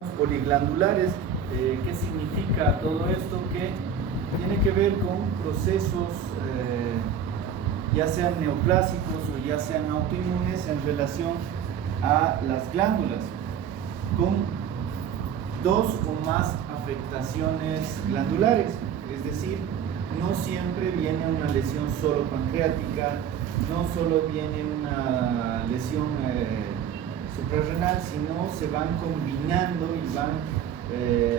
Poliglandulares. ¿Qué significa todo esto? Que tiene que ver con procesos ya sean neoplásicos o ya sean autoinmunes en relación a las glándulas, con dos o más afectaciones glandulares. Es decir, no siempre viene una lesión solo pancreática, no solo viene una lesión suprarrenal, sino se van combinando y van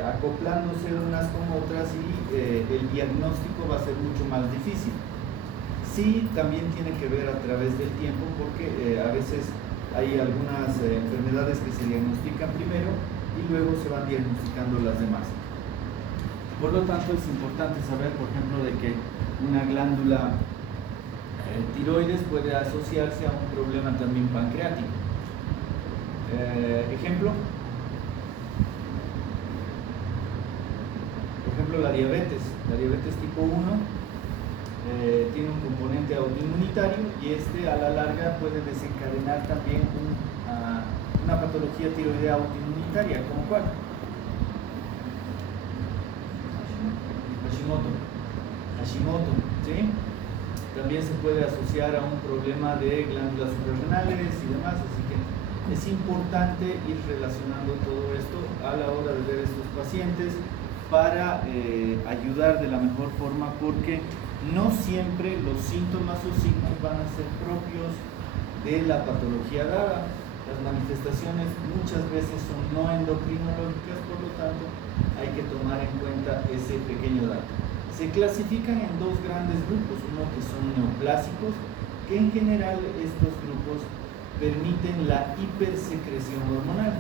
acoplándose unas con otras, y el diagnóstico va a ser mucho más difícil. Sí, también tiene que ver a través del tiempo, porque a veces hay algunas enfermedades que se diagnostican primero y luego se van diagnosticando las demás. Por lo tanto, es importante saber, por ejemplo, de que una glándula tiroides puede asociarse a un problema también pancreático. Ejemplo, la diabetes tipo 1 tiene un componente autoinmunitario, y a la larga puede desencadenar también una patología tiroidea autoinmunitaria, ¿como cuál? Hashimoto, ¿sí? También se puede asociar a un problema de glándulas suprarrenales y demás, así que es importante ir relacionando todo esto a la hora de ver estos pacientes para ayudar de la mejor forma, porque no siempre los síntomas o signos van a ser propios de la patología dada. Las manifestaciones muchas veces son no endocrinológicas, por lo tanto hay que tomar en cuenta ese pequeño dato. Se clasifican en dos grandes grupos, uno que son neoplásicos, que en general estos grupos permiten la hipersecreción hormonal.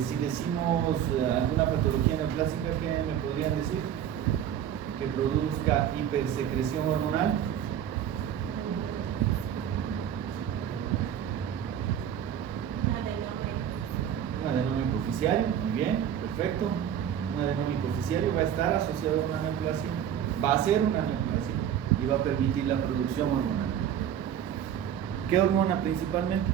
Si decimos alguna patología neoplásica, ¿qué me podrían decir? Que produzca hipersecreción hormonal. Un adenoma hipoficiario, muy bien, perfecto. Un adenoma hipoficiario va a estar asociado a una neoplasia, va a ser una neoplasia y va a permitir la producción hormonal. ¿Qué hormona principalmente?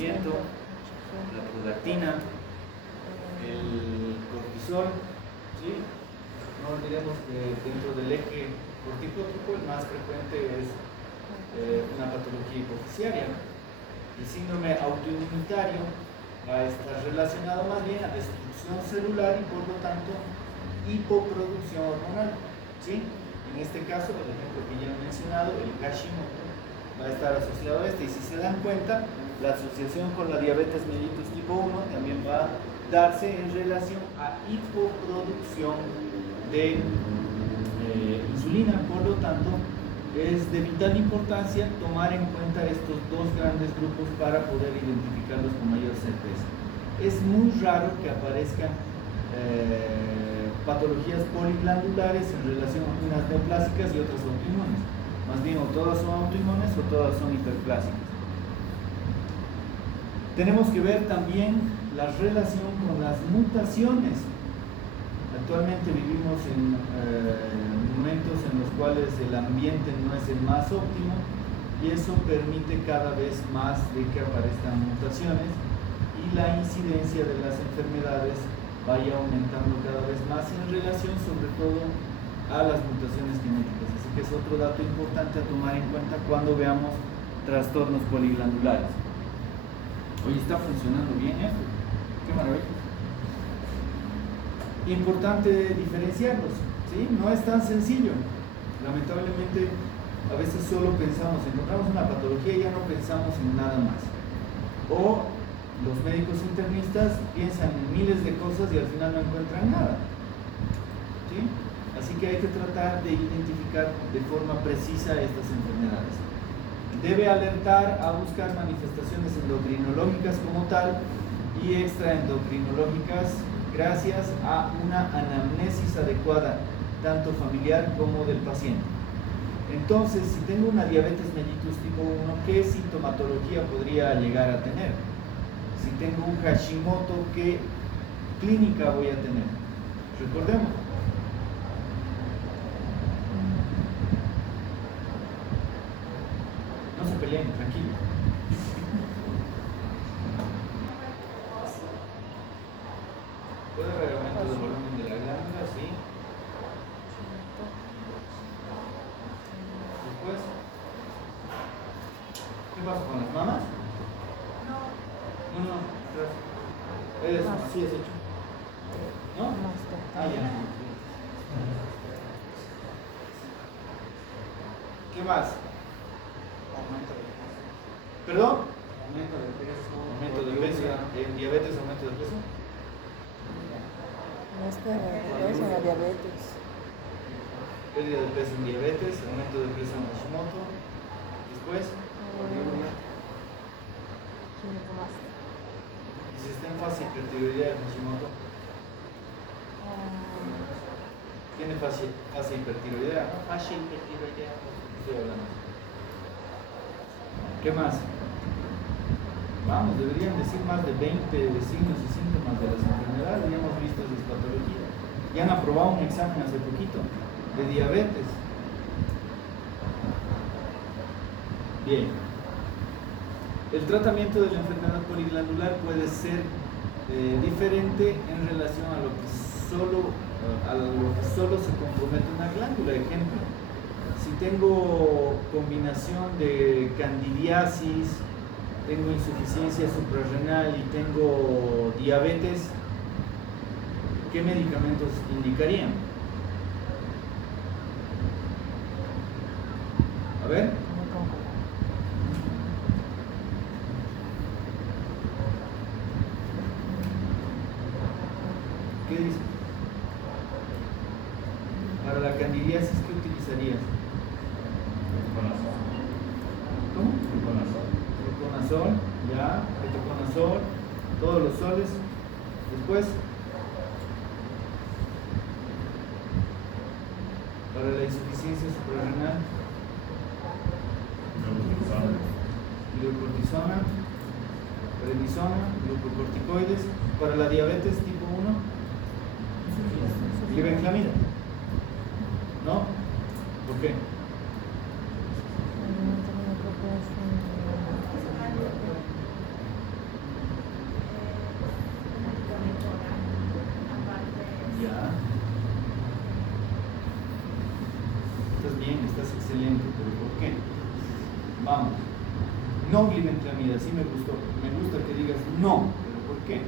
La prolactina, el cortisol, ¿sí? No olvidemos que dentro del eje corticótropo el más frecuente es una patología hipoficiaria. El síndrome autoinmunitario va a estar relacionado más bien a destrucción celular y por lo tanto hipoproducción hormonal, ¿sí? En este caso, el ejemplo que ya he mencionado, el Hashimoto, va a estar asociado a este, y si se dan cuenta, la asociación con la diabetes mellitus tipo 1 también va a darse en relación a hipoproducción de insulina. Por lo tanto, es de vital importancia tomar en cuenta estos dos grandes grupos para poder identificarlos con mayor certeza. Es muy raro que aparezcan patologías poliglandulares en relación a unas neoplásicas y otras autoinmunes. Más bien, o todas son autoinmunes o todas son hiperplásicas. Tenemos que ver también la relación con las mutaciones. Actualmente vivimos en momentos en los cuales el ambiente no es el más óptimo, y eso permite cada vez más de que aparezcan mutaciones y la incidencia de las enfermedades vaya aumentando cada vez más en relación sobre todo a las mutaciones genéticas. Así que es otro dato importante a tomar en cuenta cuando veamos trastornos poliglandulares. Hoy está funcionando bien esto, qué maravilla. Importante diferenciarlos, ¿sí? No es tan sencillo. Lamentablemente, a veces solo pensamos, encontramos una patología y ya no pensamos en nada más. O los médicos internistas piensan en miles de cosas y al final no encuentran nada, ¿sí? Así que hay que tratar de identificar de forma precisa estas enfermedades. Debe alertar a buscar manifestaciones endocrinológicas como tal y extraendocrinológicas gracias a una anamnesis adecuada, tanto familiar como del paciente. Entonces, si tengo una diabetes mellitus tipo 1, ¿qué sintomatología podría llegar a tener? Si tengo un Hashimoto, ¿qué clínica voy a tener? Recordemos, Belén, tranquilo. ¿Puede haber aumento del volumen de la glándula? Sí. Después, ¿qué pasa con las mamas? No, así es hecho. ¿No? Ah, ya. ¿Qué más? Aumento de peso. ¿Perdón? Aumento de peso. Aumento de peso. ¿En diabetes aumento de peso? No es que es la diabetes. Pérdida de peso en diabetes, aumento de peso en Hashimoto. Después, y si está en fase hipertiroidea en Hashimoto. ¿Tiene fase hipertiroidea? Fase hipertiroidea. Estoy hablando. ¿Qué más? Vamos, deberían decir más de 20 signos y síntomas de las enfermedades. Ya hemos visto esas patologías. Ya han aprobado un examen hace poquito de diabetes. Bien. El tratamiento de la enfermedad poliglandular puede ser diferente en relación a lo que solo se compromete una glándula. Ejemplo, si tengo combinación de candidiasis, tengo insuficiencia suprarrenal y tengo diabetes, ¿qué medicamentos indicarían? A ver. ¿Qué dice? Para la candidiasis, ¿qué utilizarías? ¿Cómo? Fluconazol, ya, ketoconazol, todos los soles. Después, para la insuficiencia suprarrenal, glucocortisona, prednisona, glucocorticoides. Para la diabetes tipo 1, glibenclamida. ¿No? ¿Por qué? Ya. Estás bien, estás excelente, pero ¿por qué? Vamos. No glibenclamida, sí me gustó. Me gusta que digas no, pero ¿por qué?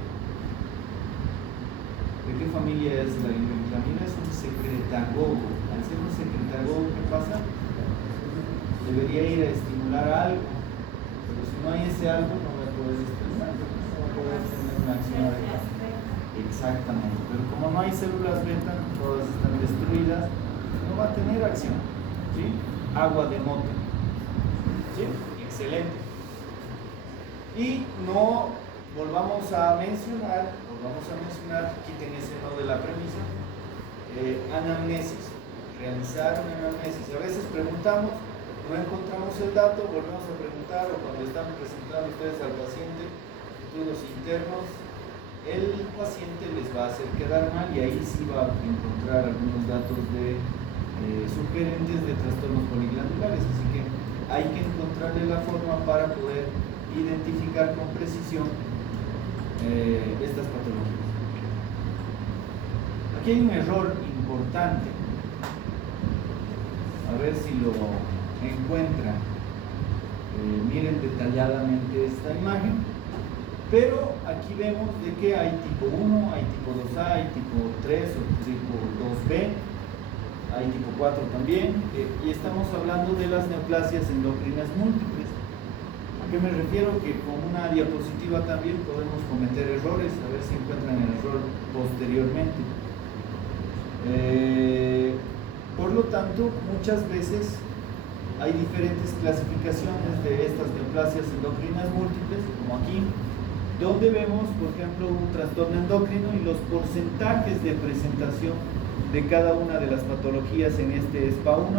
¿De qué familia es la glibenclamida? Es un secretagogo. Al ser un secretagogo, ¿qué pasa? Debería ir a estimular algo, pero si no hay ese algo, no va a poder estimular, no va a poder tener una acción adecuada. Exactamente, pero como no hay células beta, todas están destruidas, no va a tener acción. ¿Sí? Agua de mote. ¿Sí? Excelente. Y no volvamos a mencionar, quiten ese no de la premisa, anamnesis, realizar una anamnesis. A veces preguntamos, no encontramos el dato, volvemos a preguntar, o cuando están presentando ustedes al paciente estudios internos, el paciente les va a hacer quedar mal y ahí sí va a encontrar algunos datos de sugerentes de trastornos poliglandulares, así que hay que encontrarle la forma para poder identificar con precisión estas patologías. Aquí hay un error importante, a ver si lo encuentran. Miren detalladamente esta imagen, pero aquí vemos de que hay tipo 1, hay tipo 2A, hay tipo 3 o tipo 2B, hay tipo 4 también, y estamos hablando de las neoplasias endocrinas múltiples. ¿A qué me refiero? Que con una diapositiva también podemos cometer errores, a ver si encuentran el error posteriormente. Por lo tanto, muchas veces hay diferentes clasificaciones de estas neoplasias endocrinas múltiples, como aquí, donde vemos, por ejemplo, un trastorno endocrino y los porcentajes de presentación de cada una de las patologías en este SPA1.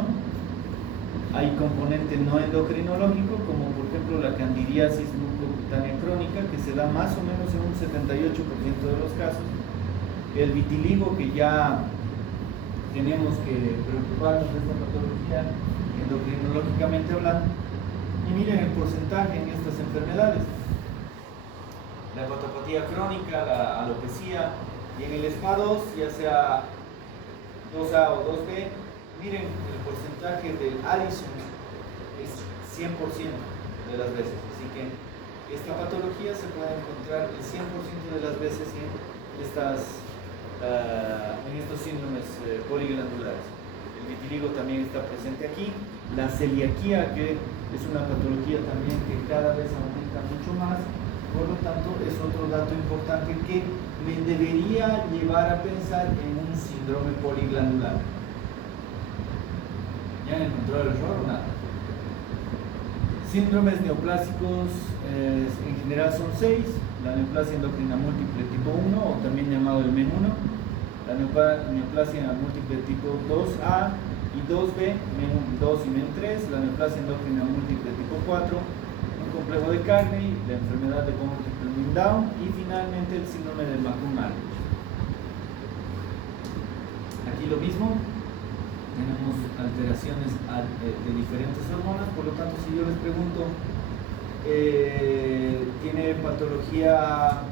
Hay componente no endocrinológico, como por ejemplo la candidiasis mucocutánea crónica, que se da más o menos en un 78% de los casos. El vitiligo, que ya tenemos que preocuparnos de esta patología endocrinológicamente hablando. Y miren el porcentaje en estas enfermedades. La hepatopatía crónica, la alopecia, y en el SPA2, ya sea 2A o 2B, miren el porcentaje del Addison es 100% de las veces. Así que esta patología se puede encontrar el 100% de las veces en estos síndromes poliglandulares. El vitiligo también está presente aquí. La celiaquía, que es una patología también que cada vez aumenta mucho más. Por lo tanto, es otro dato importante que me debería llevar a pensar en un síndrome poliglandular. ¿Ya han encontrado el error o nada? Síndromes neoplásicos en general son 6. La neoplasia endocrina múltiple tipo 1, o también llamado el MEN1. La neoplasia múltiple tipo 2A y 2B, MEN2 y MEN3. La neoplasia endocrina múltiple tipo 4. Complejo de Carney, la enfermedad de von Hippel-Lindau y finalmente el síndrome de McCune-Marsh. Aquí lo mismo, tenemos alteraciones de diferentes hormonas, por lo tanto si yo les pregunto, ¿tiene patología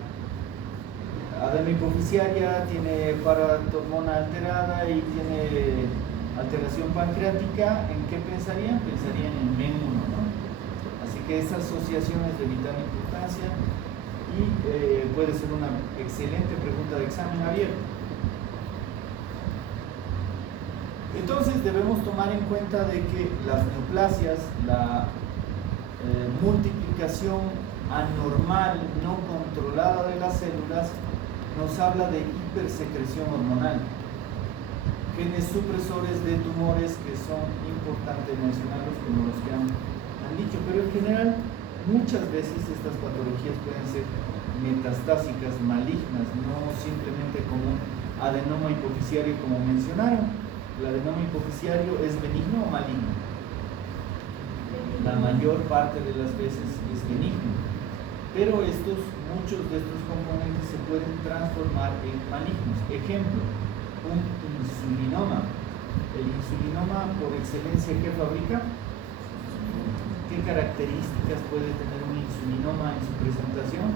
adenohipoficiaria, tiene paratormona alterada y tiene alteración pancreática? ¿En qué pensarían? Pensarían en MEN1, ¿no? Así que esa asociación es de vital importancia y puede ser una excelente pregunta de examen abierto. Entonces debemos tomar en cuenta de que las neoplasias, la multiplicación anormal, no controlada de las células, nos habla de hipersecreción hormonal. Genes supresores de tumores que son importantes mencionarlos como los que han dicho, pero en general muchas veces estas patologías pueden ser metastásicas, malignas, no simplemente como adenoma hipoficiario como mencionaron. ¿El adenoma hipoficiario es benigno o maligno? La mayor parte de las veces es benigno, pero muchos de estos componentes se pueden transformar en malignos. Ejemplo, un insulinoma. El insulinoma por excelencia, ¿qué fabrica? ¿Qué características puede tener un insulinoma en su presentación?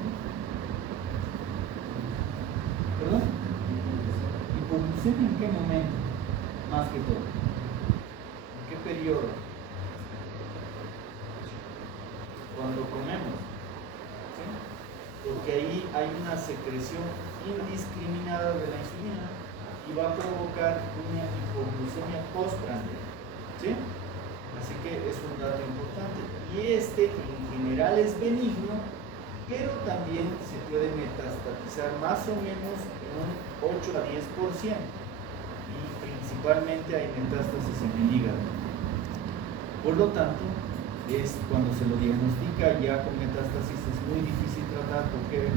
¿Perdón? ¿Hipoglucemia en qué momento? Más que todo. ¿En qué periodo? Cuando comemos. ¿Sí? Porque ahí hay una secreción indiscriminada de la insulina y va a provocar una hipoglucemia postprandial. ¿Sí? Así que es un dato importante. Y en general es benigno, pero también se puede metastatizar más o menos en un 8 a 10%. Y principalmente hay metástasis en el hígado. Por lo tanto, cuando se lo diagnostica ya con metástasis es muy difícil tratar porque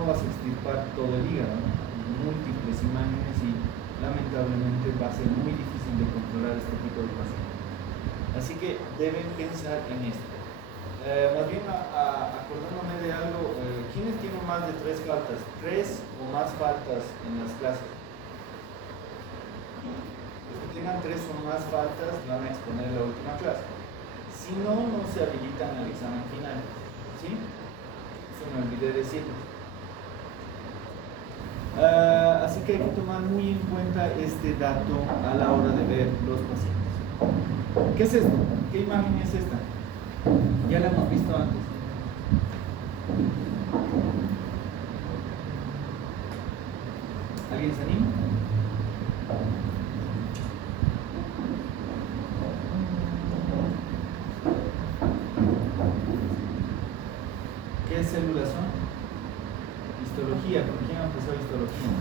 no vas a extirpar todo el hígado, ¿no? Múltiples imágenes y lamentablemente va a ser muy difícil de controlar este tipo de pacientes. Así que deben pensar en esto. Más bien acordándome de algo, ¿quiénes tienen más de 3 faltas? 3 o más faltas en las clases. Los que tengan 3 o más faltas van a exponer la última clase. Si no, no se habilitan al examen final. ¿Sí? Eso me olvidé decirlo. Así que hay que tomar muy en cuenta este dato a la hora de ver los pacientes. ¿Qué es esto? ¿Qué imagen es esta? Ya la hemos visto antes. ¿Alguien se anima? ¿Qué células son? Histología. ¿Con quién empezó histología?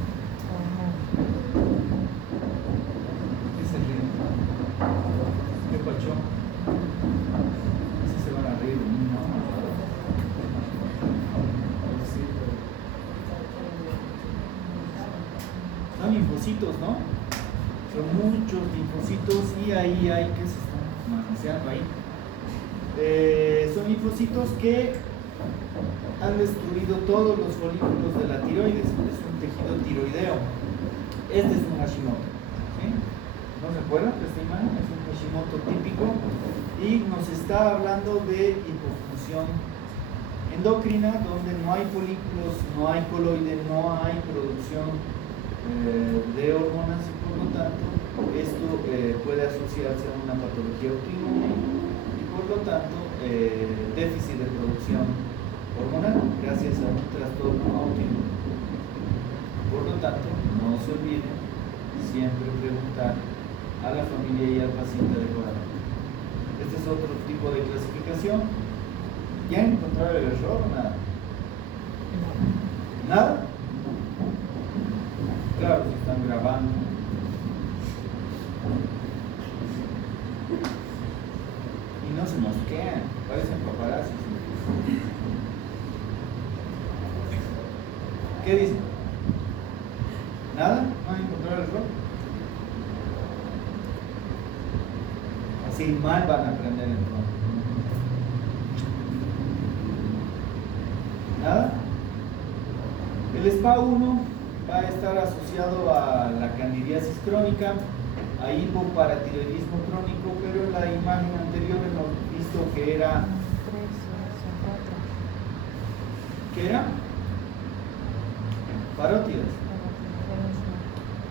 ¿Qué es el ritmo? ¿Qué pachón? Así se van a reír de mí, ¿no? Son linfocitos, ¿no? Son muchos linfocitos y ahí hay que se están maneando ahí. Son linfocitos que han destruido todos los folículos de la tiroides. Es un tejido tiroideo. Este es un Hashimoto. ¿Sí? ¿No se acuerdan de esta imagen? Es un Hashimoto típico. y nos está hablando de hipofunción endocrina, donde no hay folículos, no hay coloide, no hay producción de hormonas y por lo tanto esto puede asociarse a una patología autoinmune y por lo tanto déficit de producción hormonal gracias a un trastorno autoinmune. Por lo tanto, no se olviden siempre preguntar a la familia y al paciente adecuadamente. Este es otro tipo de clasificación. ¿Ya encontraron el error o nada? ¿Nada? Claro, si están grabando. Y no se mosquean, parecen paparazzi. ¿Qué dicen? ¿Nada? ¿No han encontrado el error? Así mal van a aprender entonces. ¿Nada? El SPA1 va a estar asociado a la candidiasis crónica, a hipoparatiroidismo crónico, pero en la imagen anterior hemos visto que era... ¿Qué era? Parótidas.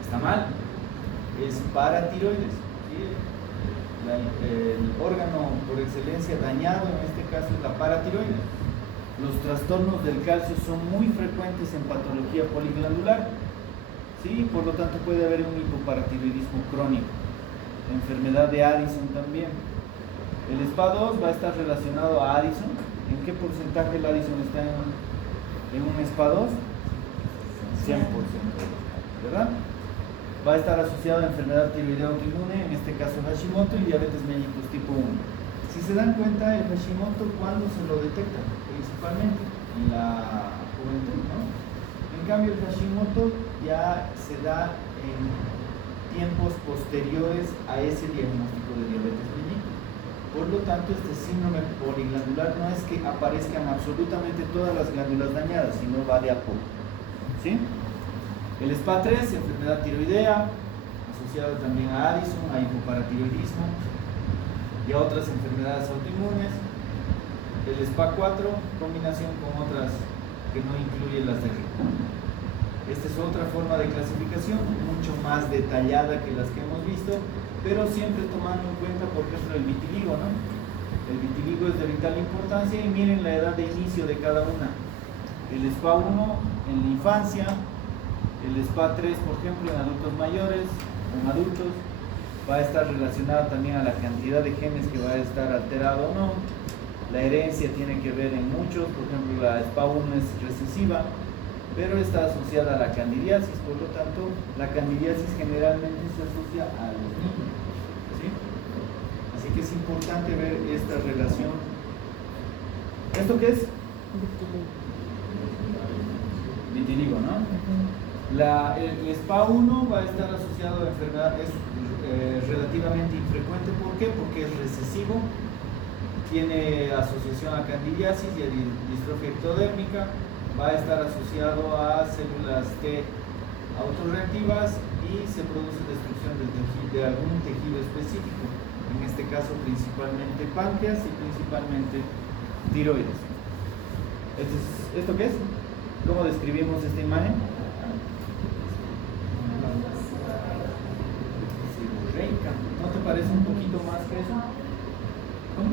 Está mal. Es paratiroides. ¿Sí? El órgano por excelencia dañado en este caso es la paratiroides. Los trastornos del calcio son muy frecuentes en patología poliglandular, ¿sí? Por lo tanto puede haber un hipoparatiroidismo crónico, enfermedad de Addison también. El SPA2 va a estar relacionado a Addison. ¿En qué porcentaje el Addison está en un SPA2? 100%, ¿verdad? Va a estar asociado a enfermedad tiroidea autoinmune, en este caso Hashimoto, y diabetes mellitus tipo 1. Si se dan cuenta, el Hashimoto, ¿cuándo se lo detecta? Principalmente en la juventud, ¿no? En cambio, el Hashimoto ya se da en tiempos posteriores a ese diagnóstico de diabetes mellitus. Por lo tanto, este síndrome poliglandular no es que aparezcan absolutamente todas las glándulas dañadas, sino va de a poco, ¿sí? El SPA3, enfermedad tiroidea, asociado también a Addison, a hipoparatiroidismo y a otras enfermedades autoinmunes. El SPA4, combinación con otras que no incluyen las de arriba. Esta es otra forma de clasificación, mucho más detallada que las que hemos visto, pero siempre tomando en cuenta, por ejemplo, el vitiligo, ¿no? El vitiligo es de vital importancia y miren la edad de inicio de cada una. El SPA1 en la infancia, el SPA3, por ejemplo, en adultos mayores, en adultos, va a estar relacionada también a la cantidad de genes que va a estar alterado o no. La herencia tiene que ver en muchos, por ejemplo, la SPA1 es recesiva, pero está asociada a la candidiasis, por lo tanto, la candidiasis generalmente se asocia a los niños, ¿sí? Así que es importante ver esta relación. ¿Esto qué es? Vitiligo, ¿no? El SPA1 va a estar asociado a enfermedades relativamente infrecuente. ¿Por qué? Porque es recesivo, tiene asociación a candidiasis y a distrofia ectodérmica, va a estar asociado a células T autorreactivas y se produce destrucción de algún tejido específico, en este caso principalmente páncreas y principalmente tiroides. ¿Esto qué es? ¿Cómo describimos esta imagen? ¿No te parece un poquito más que eso? ¿Cómo?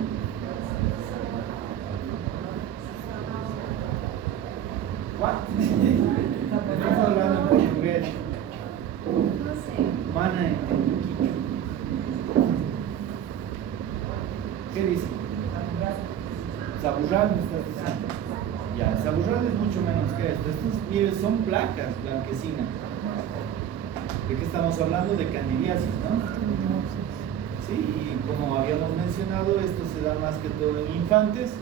¿What? Estamos hablando en portugués. Mana en quichua. ¿Qué dice? Saburral me estás diciendo. Ya, saburral es mucho menos que esto. Estos, miren, son placas blanquecinas. ¿De qué estamos hablando? De candidiasis, ¿no? Sí, y como habíamos mencionado, esto se da más que todo en infantes.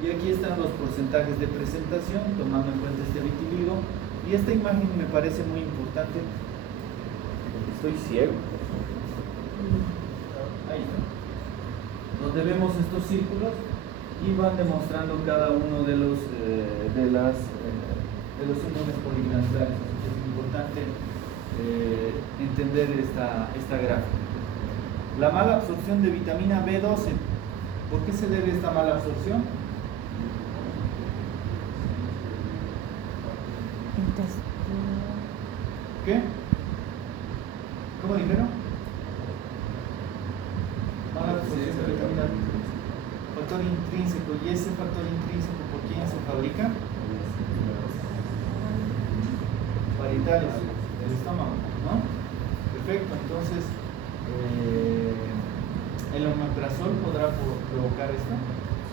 Y aquí están los porcentajes de presentación, tomando en cuenta este vitiligo. Y esta imagen me parece muy importante, porque estoy ciego. Ahí está. Donde vemos estos círculos y van demostrando cada uno de los síndromes poliglandulares. Es importante entender esta gráfica. La mala absorción de vitamina B12. ¿Por qué se debe esta mala absorción? ¿Qué? ¿Cómo dijeron? Mala absorción de vitamina B. Factor intrínseco. ¿Y ese factor intrínseco por quién se fabrica? Parietales del estómago, ¿no? Perfecto, entonces ¿el omeprazol podrá provocar esto?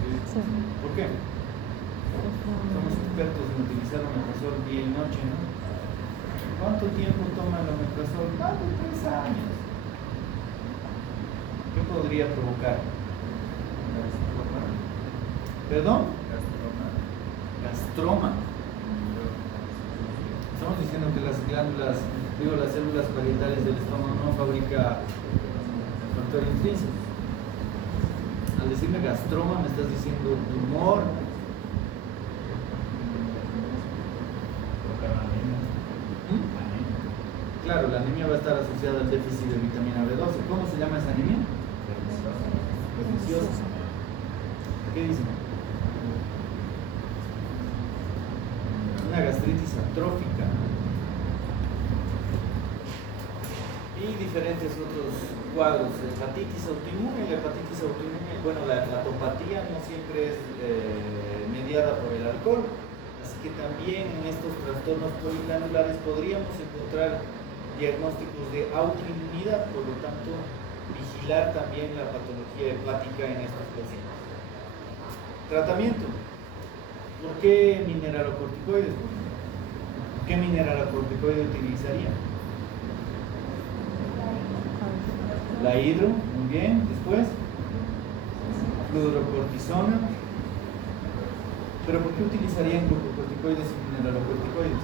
Sí. ¿Por qué? Somos expertos en utilizar omeprazol día y noche, ¿no? ¿Cuánto tiempo toma el omeprazol? Más de 3 años. ¿Qué podría provocar? ¿Perdón? Gastroma. Estamos diciendo que las glándulas, las células parietales del estómago no fabrican factor intrínseco. Al decirme gastroma me estás diciendo tumor. Claro, la anemia va a estar asociada al déficit de vitamina B12. ¿Cómo se llama esa anemia? Perniciosa. ¿Qué dicen? Una gastritis atrófica. Y diferentes otros cuadros. Hepatitis autoinmune. La hepatitis autoinmune, bueno, la hepatopatía no siempre es mediada por el alcohol. Así que también en estos trastornos poliglanulares podríamos encontrar diagnósticos de autoinmunidad, por lo tanto, vigilar también la patología hepática en estos pacientes. Tratamiento. ¿Por qué mineralocorticoides? ¿Qué mineralocorticoide utilizaría? La hidro, muy bien. Después, fluorocortisona. ¿Pero por qué utilizarían glucocorticoides y mineralocorticoides?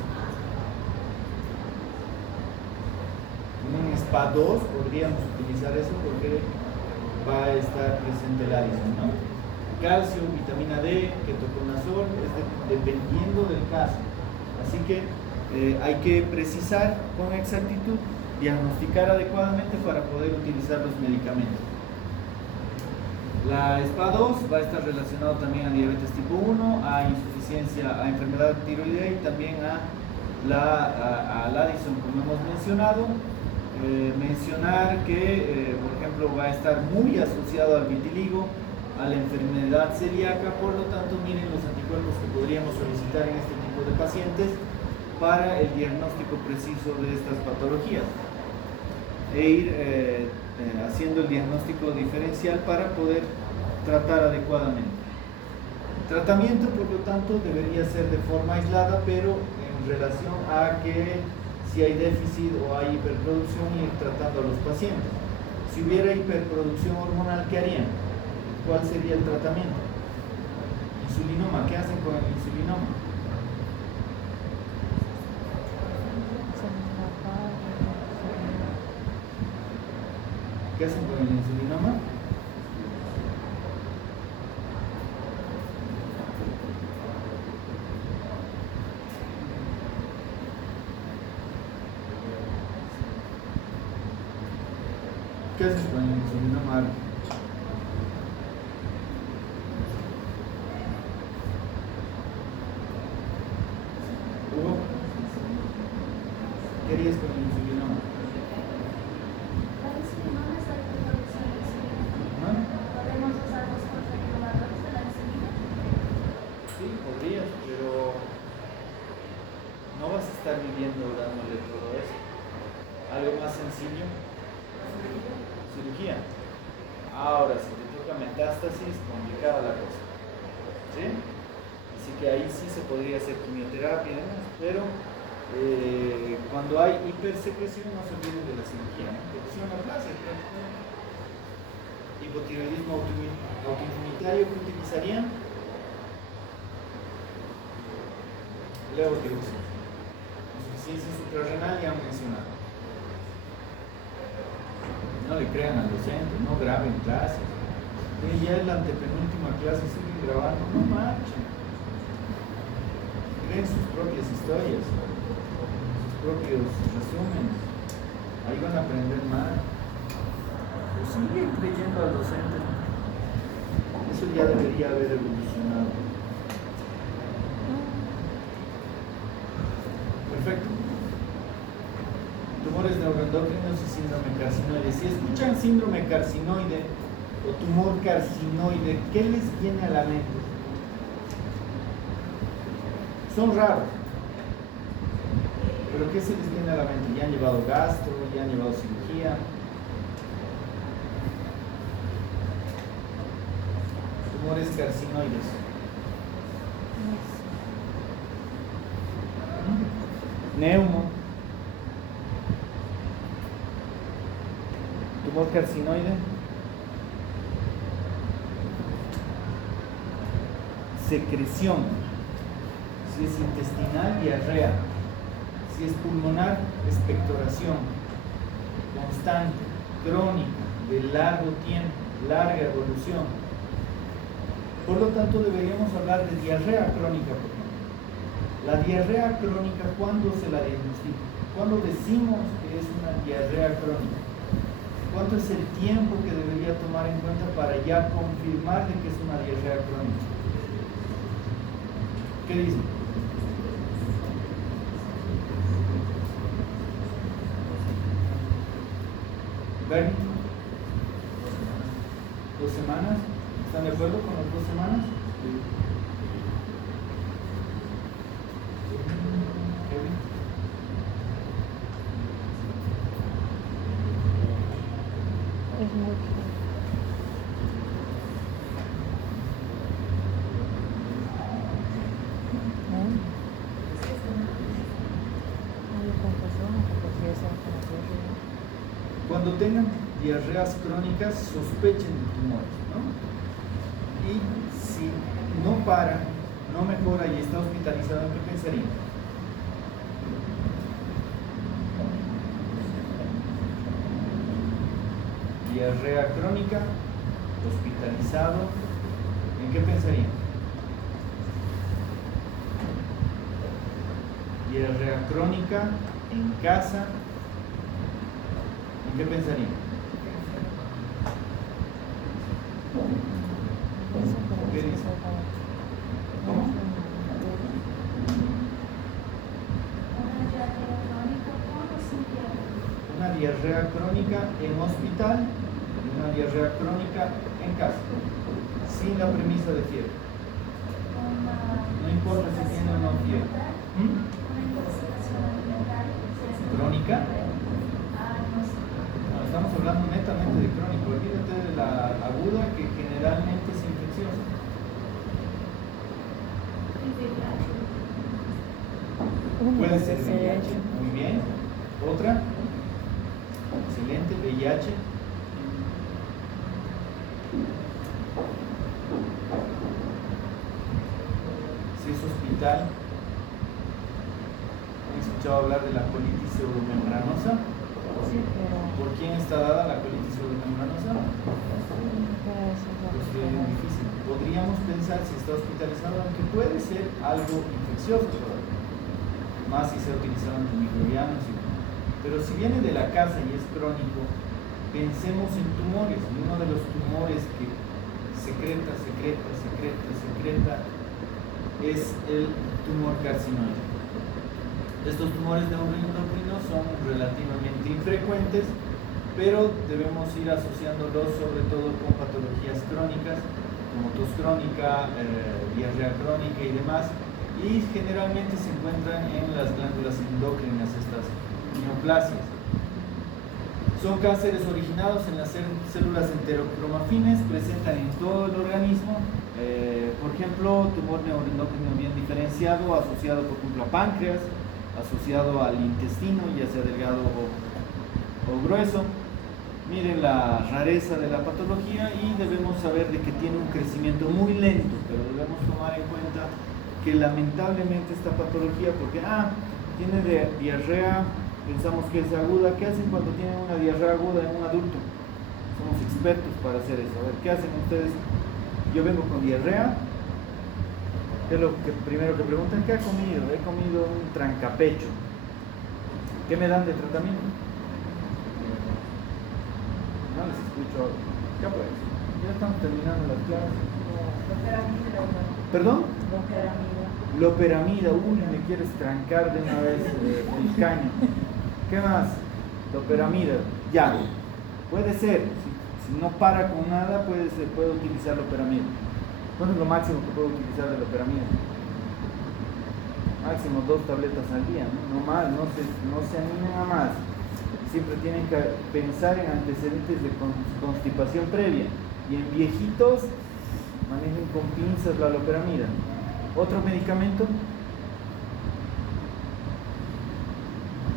Un SPA2 podríamos utilizar eso porque va a estar presente el Addison, ¿no? Calcio, vitamina D, ketoconazol, dependiendo del caso. Así que hay que precisar con exactitud, diagnosticar adecuadamente para poder utilizar los medicamentos. La SPA2 va a estar relacionado también a diabetes tipo 1, a insuficiencia, a enfermedad tiroidea y también al Addison, como hemos mencionado. Mencionar que, por ejemplo, va a estar muy asociado al vitiligo, a la enfermedad celíaca, por lo tanto, miren los anticuerpos que podríamos solicitar en este tipo de pacientes para el diagnóstico preciso de estas patologías e ir haciendo el diagnóstico diferencial para poder tratar adecuadamente. Tratamiento, por lo tanto, debería ser de forma aislada, pero en relación a que si hay déficit o hay hiperproducción, ir tratando a los pacientes. Si hubiera hiperproducción hormonal, ¿qué harían? ¿Cuál sería el tratamiento? Insulinoma. ¿Qué hacen con el insulinoma? ¿Qué hacen con el insulinoma? ¿Qué haces con el insulinoma? Hugo, ¿qué harías con el insulinoma? ¿Podemos usar los controladores de la insulina? Sí, podrías, pero no vas a estar viviendo dándole todo eso. Algo más sencillo. Cirugía. Ahora, si te toca metástasis, complicada la cosa. ¿Sí? Así que ahí sí se podría hacer quimioterapia y demás, pero cuando hay hipersecreción no se olviden de la cirugía, ¿no? Porque es una clase. Hipotiroidismo autoinmunitario que utilizarían levotiroxina. Insuficiencia suprarrenal ya han mencionado. No le crean al docente, no graben clases. Ya es la antepenúltima clase, siguen grabando, no marchen. Creen sus propias historias, sus propios resúmenes. Ahí van a aprender más. sigue creyendo al docente. Eso ya debería haber evolucionado. Perfecto. Tumores neuroendocrinos y síndrome carcinoide. Si escuchan síndrome carcinoide o tumor carcinoide, ¿qué les viene a la mente? Son raros. ¿Pero qué se les viene a la mente? ¿Ya han llevado gastro? ¿Ya han llevado cirugía? Tumores carcinoides. Neumo. Tumor carcinoide. Secreción. Si es intestinal, diarrea. Si es pulmonar, expectoración. Constante, crónica, de largo tiempo, larga evolución. Por lo tanto, deberíamos hablar de diarrea crónica, por ejemplo. La diarrea crónica, ¿cuándo se la diagnostica? ¿Cuándo decimos que es una diarrea crónica? ¿Cuánto es el tiempo que debería tomar en cuenta para ya confirmar de que es una diarrea crónica? ¿Qué dice? ¿Bernie? 2 semanas. ¿Están de acuerdo con las 2 semanas? Kevin. Es mucho. Cuando tengan diarreas crónicas, sospechen de tumores, ¿no? Y si no para, no mejora y está hospitalizado, ¿en qué pensaría? Diarrea crónica, hospitalizado, ¿en qué pensaría? Diarrea crónica, en casa, ¿en qué pensaría? ¿Qué dice? ¿Cómo? Una diarrea crónica en hospital y una diarrea crónica en casa, sin la premisa de fiebre. No importa si tiene o no fiebre. ¿Crónica? No, estamos hablando netamente de crónico. Olvídate de la aguda, que generalmente es infecciosa. Puede ser VIH, muy bien. Otra, excelente, VIH. Si es hospital, ¿han escuchado hablar de la colitis pseudomembranosa? ¿Por quién está dada la colitis pseudomembranosa? Pues es difícil. Podríamos pensar, si está hospitalizado, aunque puede ser algo infeccioso todavía, más si se ha utilizado antimicrobianos. Pero si viene de la casa y es crónico, pensemos en tumores. Y uno de los tumores que secreta es el tumor carcinoide. Estos tumores neuroendocrinos son relativamente infrecuentes, pero debemos ir asociándolos sobre todo con patologías crónicas, como tos crónica, diarrea crónica y demás, y generalmente se encuentran en las glándulas endocrinas, estas neoplasias. Son cánceres originados en las células enterocromafines, presentan en todo el organismo, por ejemplo, tumor neuroendocrino bien diferenciado, asociado por ejemplo a páncreas, asociado al intestino, ya sea delgado o grueso. Miren la rareza de la patología y debemos saber de que tiene un crecimiento muy lento, pero debemos tomar en cuenta que lamentablemente esta patología, porque tiene diarrea, pensamos que es aguda. ¿Qué hacen cuando tienen una diarrea aguda en un adulto? Somos expertos para hacer eso. A ver, ¿qué hacen ustedes? Yo vengo con diarrea. ¿Qué es lo primero que preguntan? ¿Qué ha comido? He comido un trancapecho. ¿Qué me dan de tratamiento? no les escucho. Ya pues, ya estamos terminando las clases. ¿Perdón? Loperamida, me quieres trancar de una vez el caño. ¿Qué más? Loperamida, ya. Puede ser, si no para con nada, puede utilizar loperamida. ¿Cuánto es lo máximo que puedo utilizar de loperamida? Máximo 2 tabletas al día, no más, no se animen a más. Siempre tienen que pensar en antecedentes de constipación previa. Y en viejitos, manejen con pinzas la loperamida. ¿Otro medicamento?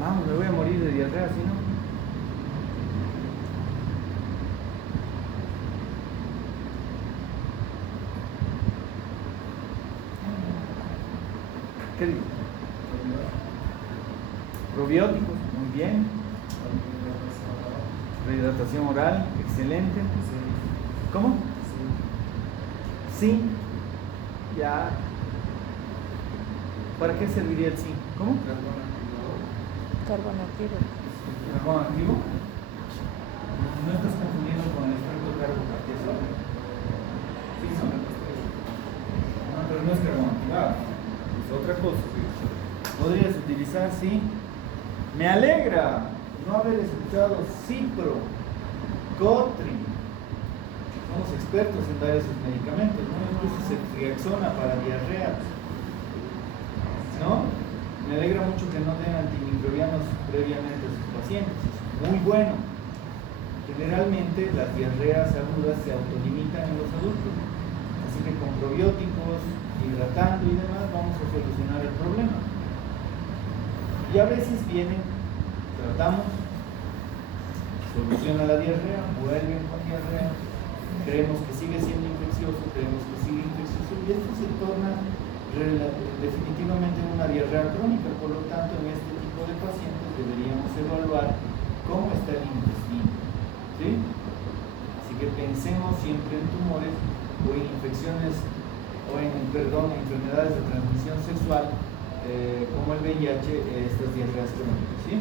Vamos, me voy a morir de diarrea, si no. ¿Qué digo? Probióticos, muy bien. Rehidratación oral, excelente. ¿Cómo? Sí. Ya. ¿Para qué serviría el zinc? ¿Cómo? Carbón activo. ¿Carbón activo? No estás confundiendo con el extracto de carbocateso. Sí, no, pero no es carbón activado. Es otra cosa. Podrías utilizar, sí. Me alegra no haber escuchado Cipro, Cotri. Somos expertos en dar esos medicamentos, ¿no? Incluso Ceftriaxona para diarrea. ¿No? Me alegra mucho que no den antimicrobianos previamente a sus pacientes. Muy bueno. Generalmente las diarreas agudas se autolimitan en los adultos. Así que con probióticos, hidratando y demás, vamos a solucionar el problema. Y a veces vienen, tratamos, soluciona la diarrea, vuelven con diarrea, creemos que sigue siendo infeccioso, creemos que sigue infeccioso, y esto se torna definitivamente una diarrea crónica. Por lo tanto, en este tipo de pacientes deberíamos evaluar cómo está el intestino, ¿sí? Así que pensemos siempre en tumores o en infecciones o en enfermedades de transmisión sexual como el VIH, estas diarreas crónicas, ¿sí?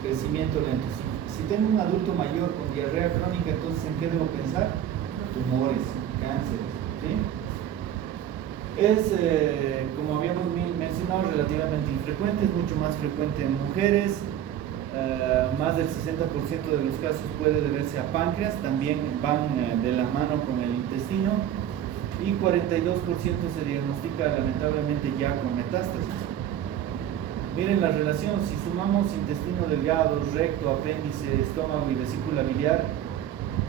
Crecimiento lento. Si tengo un adulto mayor con diarrea crónica, entonces ¿en qué debo pensar? Tumores, cánceres, ¿sí? Es, como habíamos mencionado, relativamente infrecuente, es mucho más frecuente en mujeres. Más del 60% de los casos puede deberse a páncreas, también van de la mano con el intestino, y 42% se diagnostica lamentablemente ya con metástasis. Miren la relación, si sumamos intestino delgado, recto, apéndice, estómago y vesícula biliar,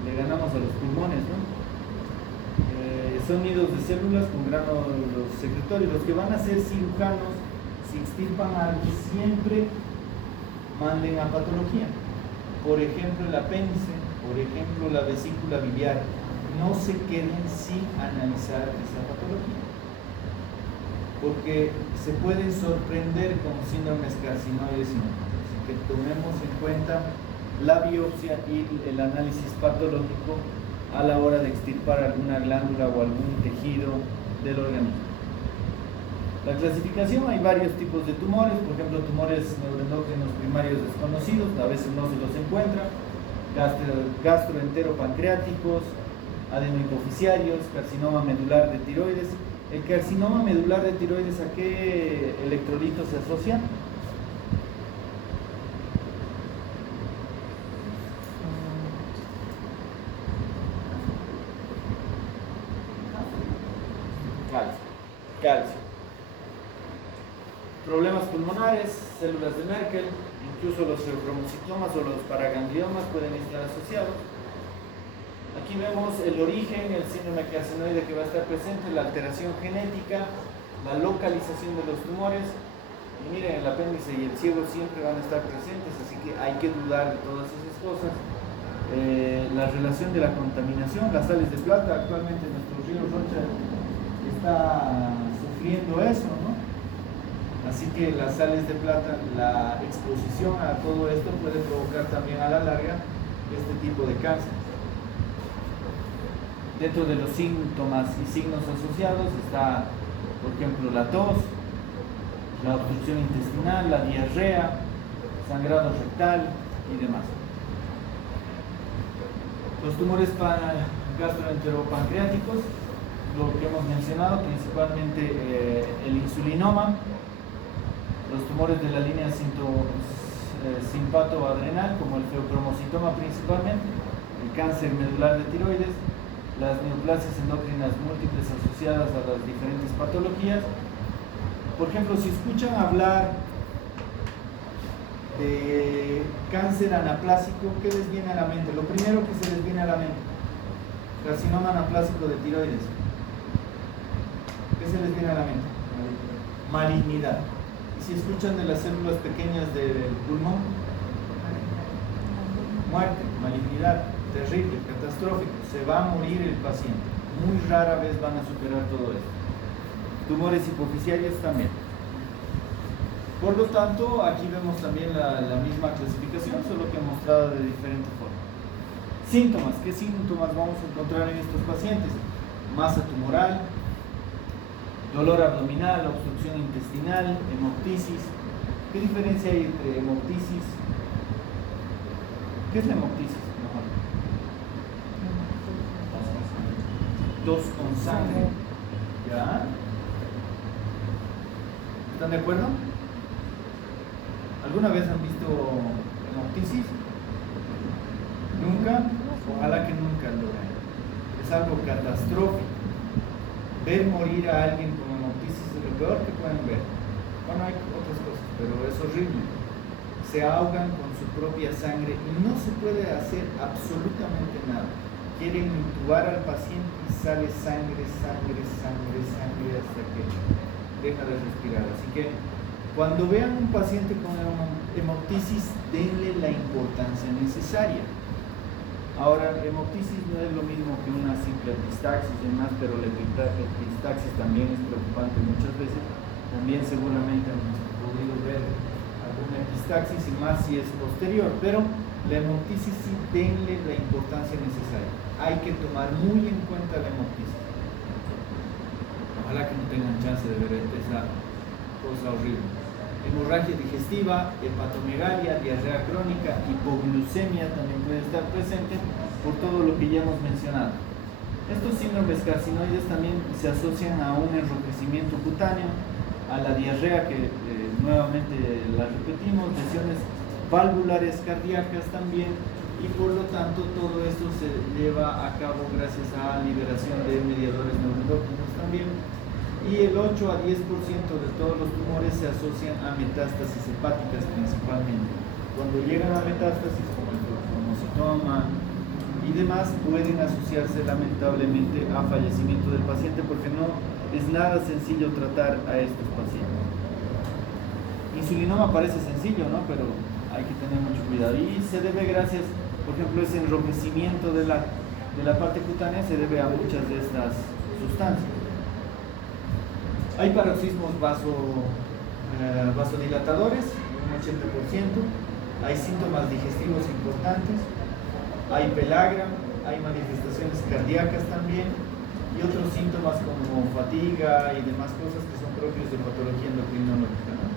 le ganamos a los pulmones, ¿no? Son nidos de células con granos secretorios. Los que van a ser cirujanos, si extirpan algo, siempre manden a patología. Por ejemplo, el apéndice, por ejemplo, la vesícula biliar. No se queden sin analizar esa patología, porque se pueden sorprender con síndromes carcinoides. Así que tomemos en cuenta la biopsia y el análisis patológico a la hora de extirpar alguna glándula o algún tejido del organismo. La clasificación, hay varios tipos de tumores, por ejemplo, tumores neuroendócrinos primarios desconocidos, a veces no se los encuentra, gastroenteropancreáticos, adenohipoficiarios, carcinoma medular de tiroides. El carcinoma medular de tiroides, ¿a qué electrolito se asocia? Calcio. Problemas pulmonares, células de Merkel, incluso los neurocromocitomas o los paragangliomas pueden estar asociados. Aquí vemos el origen, el síndrome carcinoide que va a estar presente, la alteración genética, la localización de los tumores. Y miren, el apéndice y el ciego siempre van a estar presentes, así que hay que dudar de todas esas cosas. La relación de la contaminación, las sales de plata, actualmente nuestro río Rocha está sufriendo eso, ¿no? Así que las sales de plata, la exposición a todo esto puede provocar también a la larga este tipo de cáncer. Dentro de los síntomas y signos asociados está, por ejemplo, la tos, la obstrucción intestinal, la diarrea, sangrado rectal y demás. Los tumores gastroenteropancreáticos, lo que hemos mencionado, principalmente el insulinoma, los tumores de la línea simpatoadrenal, como el feocromocitoma principalmente, el cáncer medular de tiroides, las neoplasias endocrinas múltiples asociadas a las diferentes patologías. Por ejemplo, si escuchan hablar de cáncer anaplásico, ¿qué les viene a la mente? Lo primero que se les viene a la mente, carcinoma anaplásico de tiroides. ¿Qué se les viene a la mente? Malignidad. Y si escuchan de las células pequeñas del pulmón, muerte, malignidad, terrible, catastrófico, se va a morir el paciente. Muy rara vez van a superar todo esto. Tumores hipoficiarios también. Por lo tanto, aquí vemos también la misma clasificación, solo que mostrada de diferente forma. Síntomas. ¿Qué síntomas vamos a encontrar en estos pacientes? Masa tumoral, dolor abdominal, obstrucción intestinal, hemoptisis. ¿Qué diferencia hay entre hemoptisis? ¿Qué es la hemoptisis? Tos con sangre. ¿Ya? ¿Están de acuerdo? ¿Alguna vez han visto hemoptisis? ¿Nunca? Ojalá que nunca lo vean. Es algo catastrófico. Ver morir a alguien con hemoptisis es lo peor que pueden ver. Bueno, hay otras cosas, pero es horrible. Se ahogan con su propia sangre y no se puede hacer absolutamente nada. Quieren intubar al paciente y sale sangre, sangre, sangre, sangre hasta que deja de respirar. Así que cuando vean un paciente con hemoptisis, denle la importancia necesaria. Ahora, hemoptisis no es lo mismo que una simple epistaxis y demás, pero la epistaxis también es preocupante muchas veces. También seguramente han podido ver alguna epistaxis y más si es posterior, pero la hemoptisis sí denle la importancia necesaria. Hay que tomar muy en cuenta la hemoptisis. Ojalá que no tengan chance de ver esa cosa horrible. Hemorragia digestiva, hepatomegalia, diarrea crónica, hipoglucemia también puede estar presente por todo lo que ya hemos mencionado. Estos síndromes carcinoides también se asocian a un enrojecimiento cutáneo, a la diarrea que nuevamente la repetimos, lesiones valvulares cardíacas también, y por lo tanto todo esto se lleva a cabo gracias a liberación de mediadores neuroendocrinos también. Y el 8 a 10% de todos los tumores se asocian a metástasis hepáticas principalmente. Cuando llegan a metástasis, como el cromocitoma y demás, pueden asociarse lamentablemente a fallecimiento del paciente porque no es nada sencillo tratar a estos pacientes. Insulinoma parece sencillo, ¿no? Pero hay que tener mucho cuidado. Y se debe gracias, por ejemplo, ese enrojecimiento de la parte cutánea se debe a muchas de estas sustancias. Hay paroxismos vasodilatadores, un 80%, hay síntomas digestivos importantes, hay pelagra, hay manifestaciones cardíacas también, y otros síntomas como fatiga y demás cosas que son propios de patología endocrinológica, ¿no?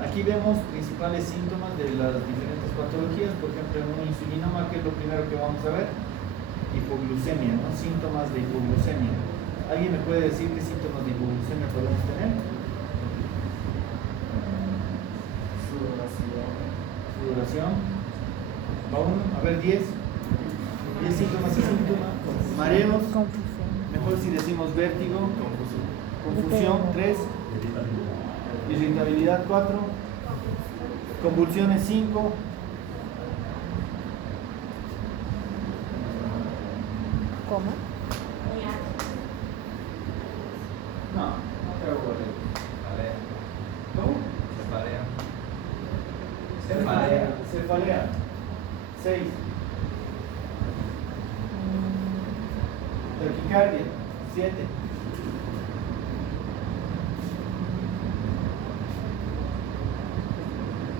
Aquí vemos principales síntomas de las diferentes patologías, por ejemplo, en un insulinoma, que es lo primero que vamos a ver, hipoglucemia, ¿no? Síntomas de hipoglucemia. ¿Alguien me puede decir qué síntomas de hipoglucemia podemos tener? Sudoración. Va uno, a ver, 10. 10 síntomas y síntomas. Mareos. Confusión. Mejor si decimos vértigo. Confusión, 3. Irritabilidad, 4. Convulsiones, 5. ¿Cómo? No, no te hago volver. ¿Cómo? Cefalea. 6. Taquicardia. 7.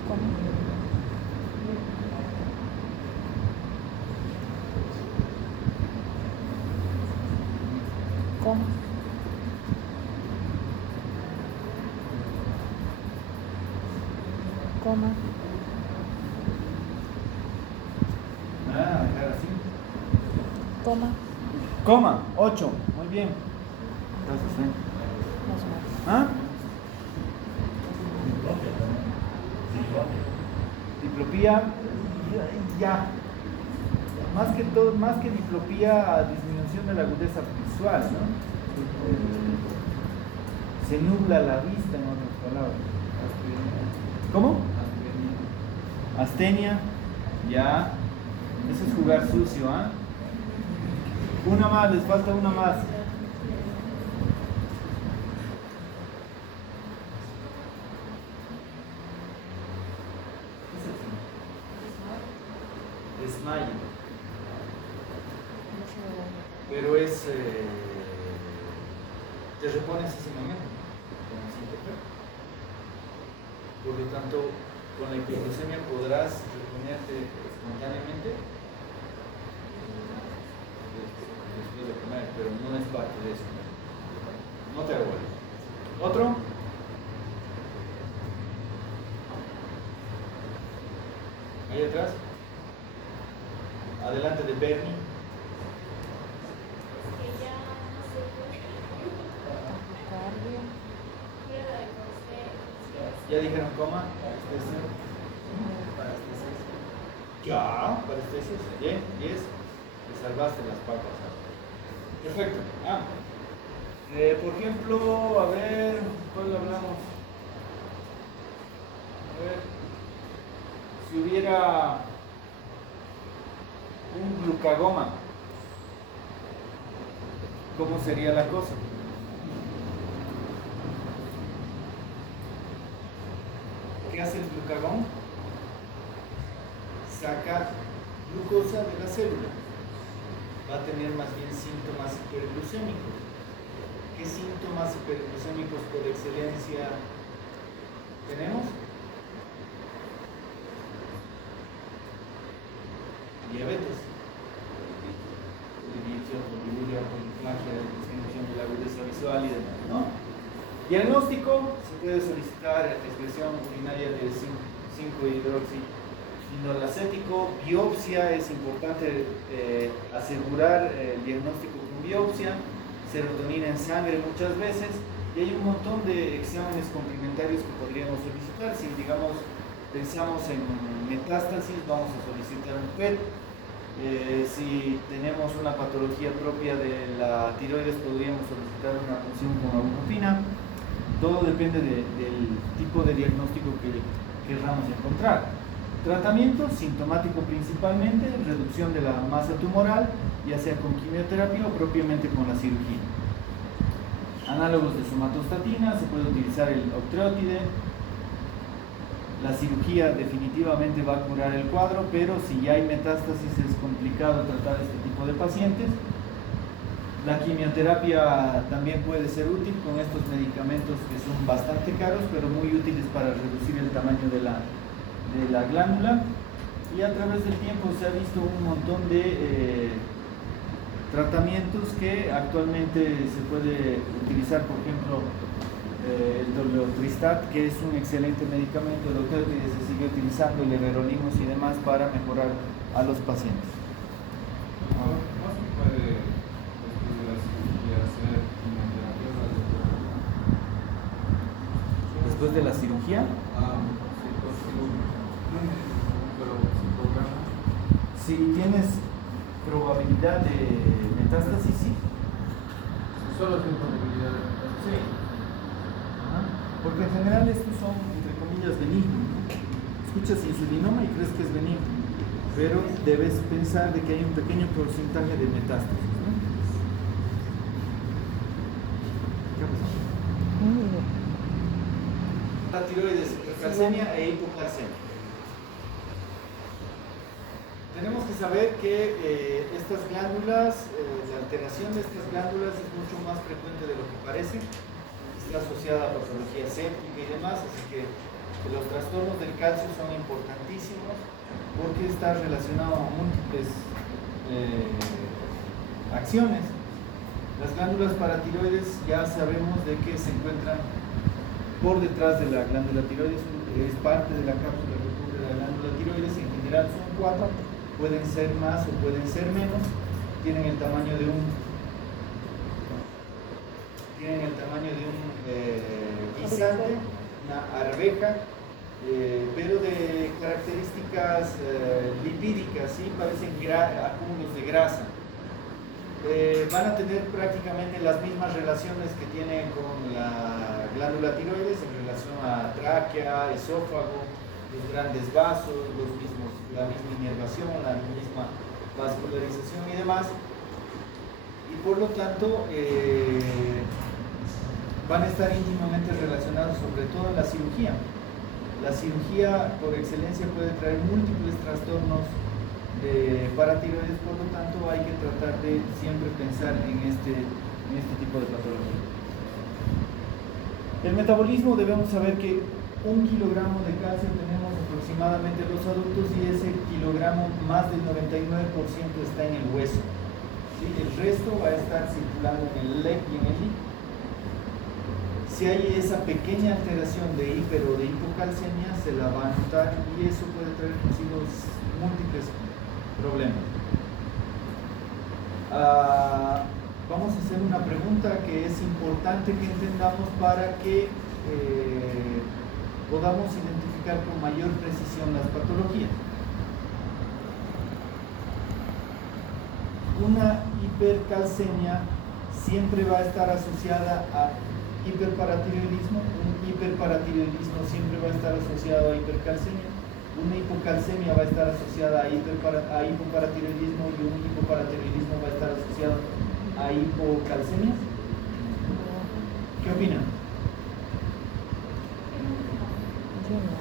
¿Cómo? ¿Cómo? ¿Cómo? Dejar Coma. Coma, 8. Muy bien. Gracias, Más o menos. ¿Ah? Diplopía, ya. Más que diplopía, disminución de la agudeza visual, ¿no? Se nubla la vista, en otras palabras. ¿Cómo? Astenia, ya. Eso es jugar sucio, ¿ah? Una más, les falta una más. Desmayo. Pero es. Te repones ese momento. Por lo tanto, con la hipoglucemia podrás reponerte espontáneamente después de comer, pero no es parte de eso. No te hago. ¿Otro? Ahí atrás. Adelante de Bernie. Taquicardia. ¿Ya dijeron coma? Ya, parestesis. Bien, 10. Le salvaste las papas. Perfecto. Por ejemplo, a ver, ¿cuál hablamos? A ver, si hubiera un glucagoma, ¿cómo sería la cosa? ¿Qué hace el glucagón? Saca glucosa de la célula. Va a tener más bien síntomas hiperglucémicos. ¿Qué síntomas hiperglucémicos por excelencia tenemos? Diabetes, poliuria, poliplegia, disminución de la agudeza visual y demás, ¿no? Diagnóstico, se puede solicitar expresión urinaria de 5-hidroxinolacético. Biopsia, es importante asegurar el diagnóstico con biopsia. Serotonina en sangre muchas veces. Y hay un montón de exámenes complementarios que podríamos solicitar. Si, digamos, pensamos en metástasis, vamos a solicitar un PET. Si tenemos una patología propia de la tiroides, podríamos solicitar una punción con agulopina. Todo depende del tipo de diagnóstico que querramos encontrar. Tratamiento sintomático principalmente, reducción de la masa tumoral, ya sea con quimioterapia o propiamente con la cirugía. Análogos de somatostatina, se puede utilizar el octreotide. La cirugía definitivamente va a curar el cuadro, pero si ya hay metástasis es complicado tratar este tipo de pacientes. La quimioterapia también puede ser útil con estos medicamentos que son bastante caros, pero muy útiles para reducir el tamaño de la glándula. Y a través del tiempo se ha visto un montón de tratamientos que actualmente se puede utilizar, por ejemplo, el dolotristat, que es un excelente medicamento, el octreotide se sigue utilizando, el everolimus y demás para mejorar a los pacientes. ¿No se puede después de la cirugía hacer quimioterapia radiológica? Después de la cirugía, Pero se programa. si tienes probabilidad de metástasis, sí. Solo tiene probabilidad de metástasis. Sí. Ajá. Porque en general estos son, entre comillas, benignos, ¿no? Escuchas insulinoma y crees que es benigno, pero debes pensar de que hay un pequeño porcentaje de metástasis, ¿no? ¿Qué pasó? La tiroides, hipercalcemia e hipocalcemia. Tenemos que saber que estas glándulas, la alteración de estas glándulas es mucho más frecuente de lo que parece. Está asociada a patología séptica y demás, así que los trastornos del calcio son importantísimos porque está relacionado a múltiples acciones. Las glándulas paratiroides ya sabemos de que se encuentran por detrás de la glándula tiroides, es parte de la cápsula que cubre la glándula tiroides. En general son 4, pueden ser más o pueden ser menos. tienen el tamaño de un guisante, una arveja, pero de características lipídicas, ¿sí? Parecen acúmulos de grasa. Van a tener prácticamente las mismas relaciones que tienen con la glándula tiroides en relación a tráquea, esófago, los grandes vasos, la misma inervación, la misma vascularización y demás. Y por lo tanto van a estar íntimamente relacionados, sobre todo en la cirugía. La cirugía por excelencia puede traer múltiples trastornos de paratiroides, por lo tanto hay que tratar de siempre pensar en este tipo de patología. El metabolismo, debemos saber que 1 kilogramo de calcio tenemos aproximadamente los adultos y ese kilogramo más del 99% está en el hueso, ¿sí? El resto va a estar circulando en el LEC y en el LIC. Si hay esa pequeña alteración de hiper o de hipocalcemia, se la va a notar y eso puede traer consigo múltiples problemas. Vamos a hacer una pregunta que es importante que entendamos para que podamos identificar con mayor precisión las patologías. Una hipercalcemia siempre va a estar asociada a hiperparatiroidismo, un hiperparatiroidismo siempre va a estar asociado a hipercalcemia, una hipocalcemia va a estar asociada a hipoparatiroidismo y un hipoparatiroidismo va a estar asociado a hipocalcemia. ¿Qué opinan?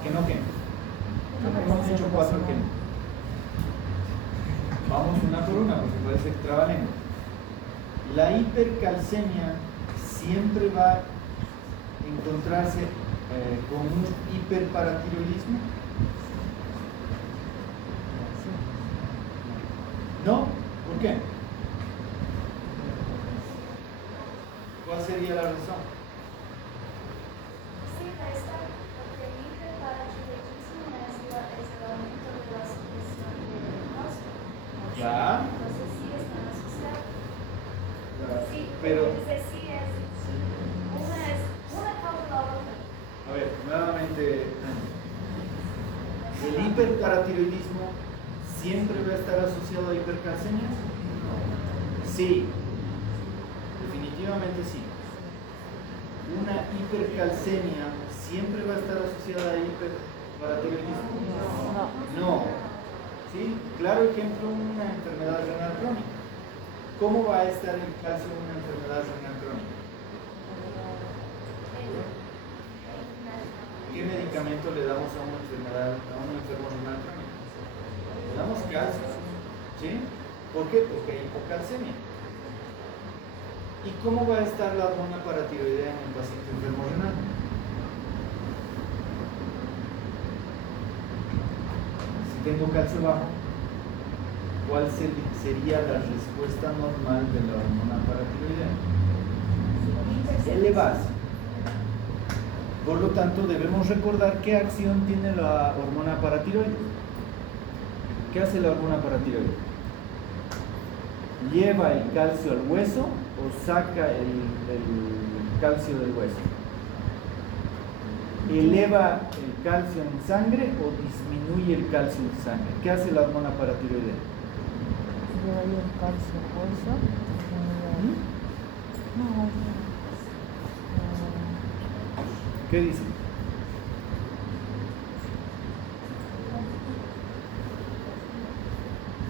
¿Que no qué? Hemos dicho 4 que no. Vamos una por una porque parece que trabalengua. La hipercalcemia siempre va a encontrarse con un hiperparatiroidismo. ¿No? ¿Por qué? ¿Cuál sería la razón? Sí, está, porque el hiperparatiroidismo es el aumento de la secreción de glucosa. Ya. Entonces sí están asociados. Sí, Pero, entonces sí es, una causa la otra. a ver, nuevamente, ¿el hiperparatiroidismo siempre va a estar asociado a hipercalcemia? Sí, definitivamente sí. Una hipercalcemia siempre va a estar asociada a hiperparatiroidismo. No. ¿Sí? Claro ejemplo, una enfermedad renal crónica. ¿Cómo va a estar el calcio en una enfermedad renal crónica? ¿Qué medicamento le damos a un enfermo renal crónico? Le damos calcio, ¿sí? ¿Por qué? Porque hay hipocalcemia. ¿Y cómo va a estar la hormona paratiroidea en el paciente enfermo renal? Si tengo calcio bajo, ¿cuál sería la respuesta normal de la hormona paratiroidea? Elevarse. Por lo tanto, debemos recordar qué acción tiene la hormona paratiroide. ¿Qué hace la hormona paratiroide? ¿Lleva el calcio al hueso o saca el calcio del hueso? ¿Eleva el calcio en sangre o disminuye el calcio en sangre? ¿Qué hace la hormona paratiroidea? Lleva el calcio al hueso. ¿Qué dice?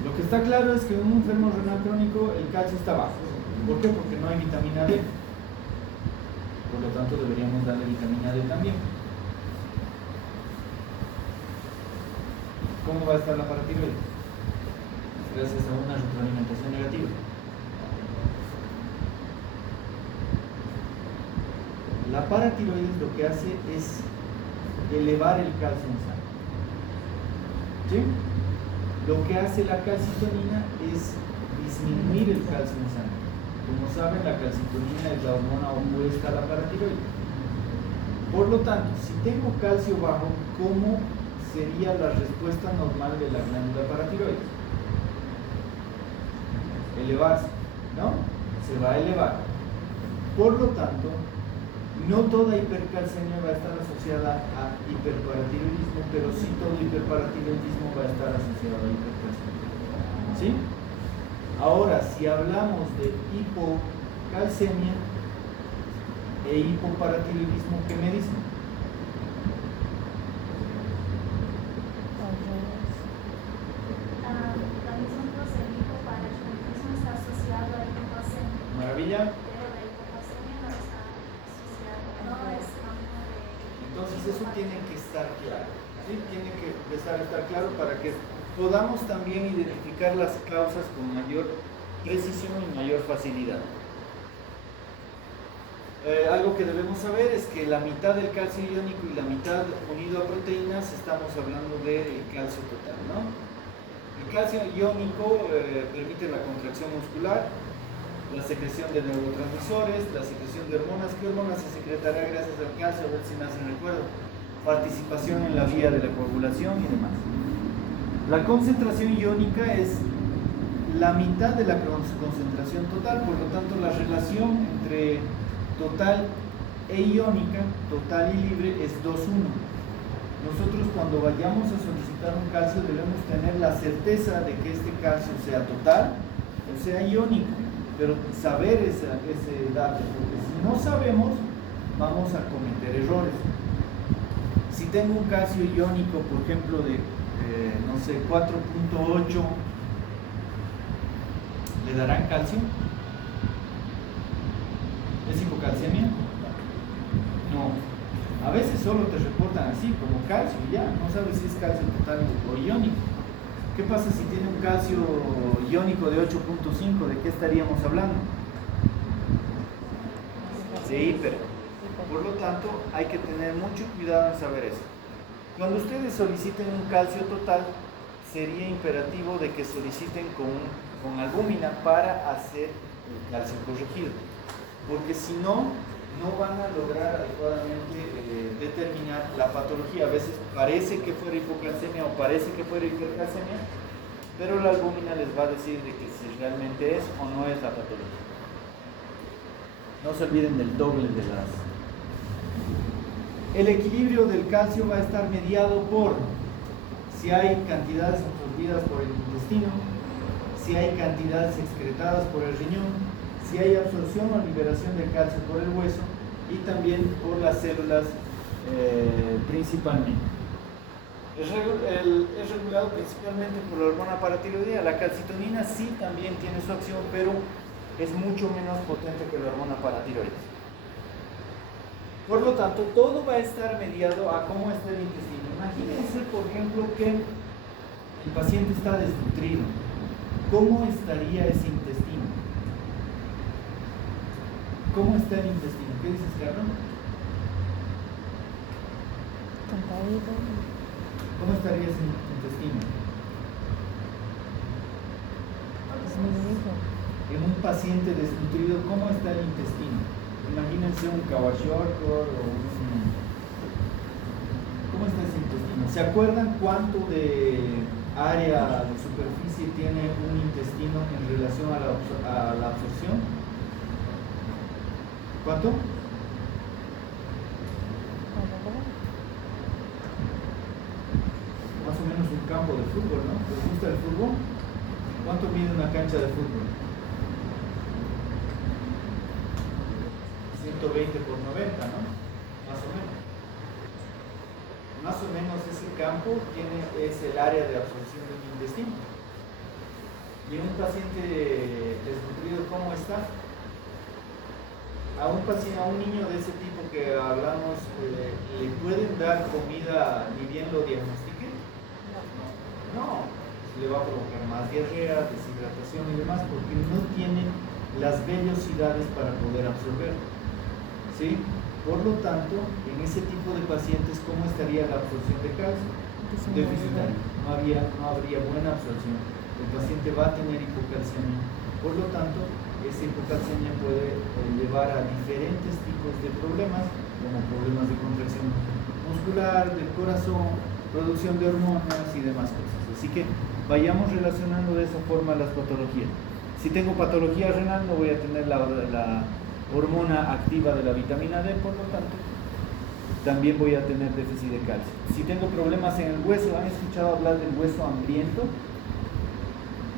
Lo que está claro es que en un enfermo renal crónico el calcio está bajo. ¿Por qué? Porque no hay vitamina D. Por lo tanto deberíamos darle vitamina D también. ¿Cómo va a estar la paratiroide? Gracias a una retroalimentación negativa. La paratiroides lo que hace es elevar el calcio en sangre. ¿Sí? Lo que hace la calcitonina es disminuir el calcio en sangre. Como saben, la calcitonina es la hormona opuesta a la paratiroide. Por lo tanto, si tengo calcio bajo, ¿cómo sería la respuesta normal de la glándula paratiroide? elevarse, ¿no? Se va a elevar. Por lo tanto, no toda hipercalcemia va a estar asociada a hiperparatiroidismo, pero sí todo hiperparatiroidismo va a estar asociado a hipercalcemia. ¿Sí? Ahora, si hablamos de hipocalcemia e hipoparatiroidismo, ¿qué me dicen? La misma cosa, el hipoparatiroidismo está asociado a hipocalcemia, Maravilla. pero la hipocalcemia no está asociada, no es campo de... Entonces eso tiene que estar claro, ¿sí? Tiene que empezar a estar claro para que podamos también identificar las causas con mayor precisión y mayor facilidad. Algo que debemos saber es que la mitad del calcio iónico y la mitad unido a proteínas, estamos hablando del calcio total, ¿no? El calcio iónico permite la contracción muscular, la secreción de neurotransmisores, la secreción de hormonas. ¿Qué hormonas se secretará gracias al calcio? A ver si me hacen recuerdo. Participación en la vía de la coagulación y demás. La concentración iónica es la mitad de la concentración total, por lo tanto la relación entre total e iónica, total y libre, es 2:1. Nosotros cuando vayamos a solicitar un calcio debemos tener la certeza de que este calcio sea total o sea iónico, pero saber ese dato, porque si no sabemos vamos a cometer errores. Si tengo un calcio iónico, por ejemplo, de no sé, 4.8, ¿le darán calcio? ¿Es hipocalcemia? No. A veces solo te reportan así, como calcio, y ya, no sabes si es calcio total o iónico. ¿Qué pasa si tiene un calcio iónico de 8.5? ¿De qué estaríamos hablando? De hiper. Por lo tanto, hay que tener mucho cuidado en saber eso. Cuando ustedes soliciten un calcio total, sería imperativo de que soliciten con albúmina para hacer el calcio corregido. Porque si no, no van a lograr adecuadamente determinar la patología. A veces parece que fuera hipocalcemia o parece que fuera hipercalcemia, pero la albúmina les va a decir de que si realmente es o no es la patología. No se olviden del doble de las... El equilibrio del calcio va a estar mediado por si hay cantidades absorbidas por el intestino, si hay cantidades excretadas por el riñón, si hay absorción o liberación de calcio por el hueso y también por las células principalmente. Es regulado principalmente por la hormona paratiroidea. La calcitonina sí también tiene su acción, pero es mucho menos potente que la hormona paratiroidea. Por lo tanto, todo va a estar mediado a cómo está el intestino. Imagínense, por ejemplo, que el paciente está desnutrido. ¿Cómo estaría ese intestino? ¿Cómo está el intestino? ¿Qué dices, Carlos? Contadito. ¿Cómo estaría ese intestino? Disminuido. En un paciente desnutrido, ¿cómo está el intestino? Imagínense un kwashiorkor o un... ¿Cómo está ese intestino? ¿Se acuerdan cuánto de área de superficie tiene un intestino en relación a la absorción? ¿Cuánto? Más o menos un campo de fútbol, ¿no? ¿Les gusta el fútbol? ¿Cuánto mide una cancha de fútbol? 120 por 90, ¿no? Más o menos. Más o menos ese campo es el área de absorción del intestino. Y en un paciente desnutrido, ¿cómo está? A un niño de ese tipo que hablamos, ¿le pueden dar comida ni bien lo diagnostique? No, le va a provocar más diarrea, deshidratación y demás, porque no tiene las vellosidades para poder absorber. ¿Sí? Por lo tanto, en ese tipo de pacientes, ¿cómo estaría la absorción de calcio? Deficitaria. No habría buena absorción. El paciente va a tener hipocalcemia. Por lo tanto, esa hipocalcemia puede llevar a diferentes tipos de problemas, como problemas de contracción muscular, del corazón, producción de hormonas y demás cosas. Así que vayamos relacionando de esa forma las patologías. Si tengo patología renal, no voy a tener la hormona activa de la vitamina D, por lo tanto, también voy a tener déficit de calcio. Si tengo problemas en el hueso, ¿han escuchado hablar del hueso hambriento?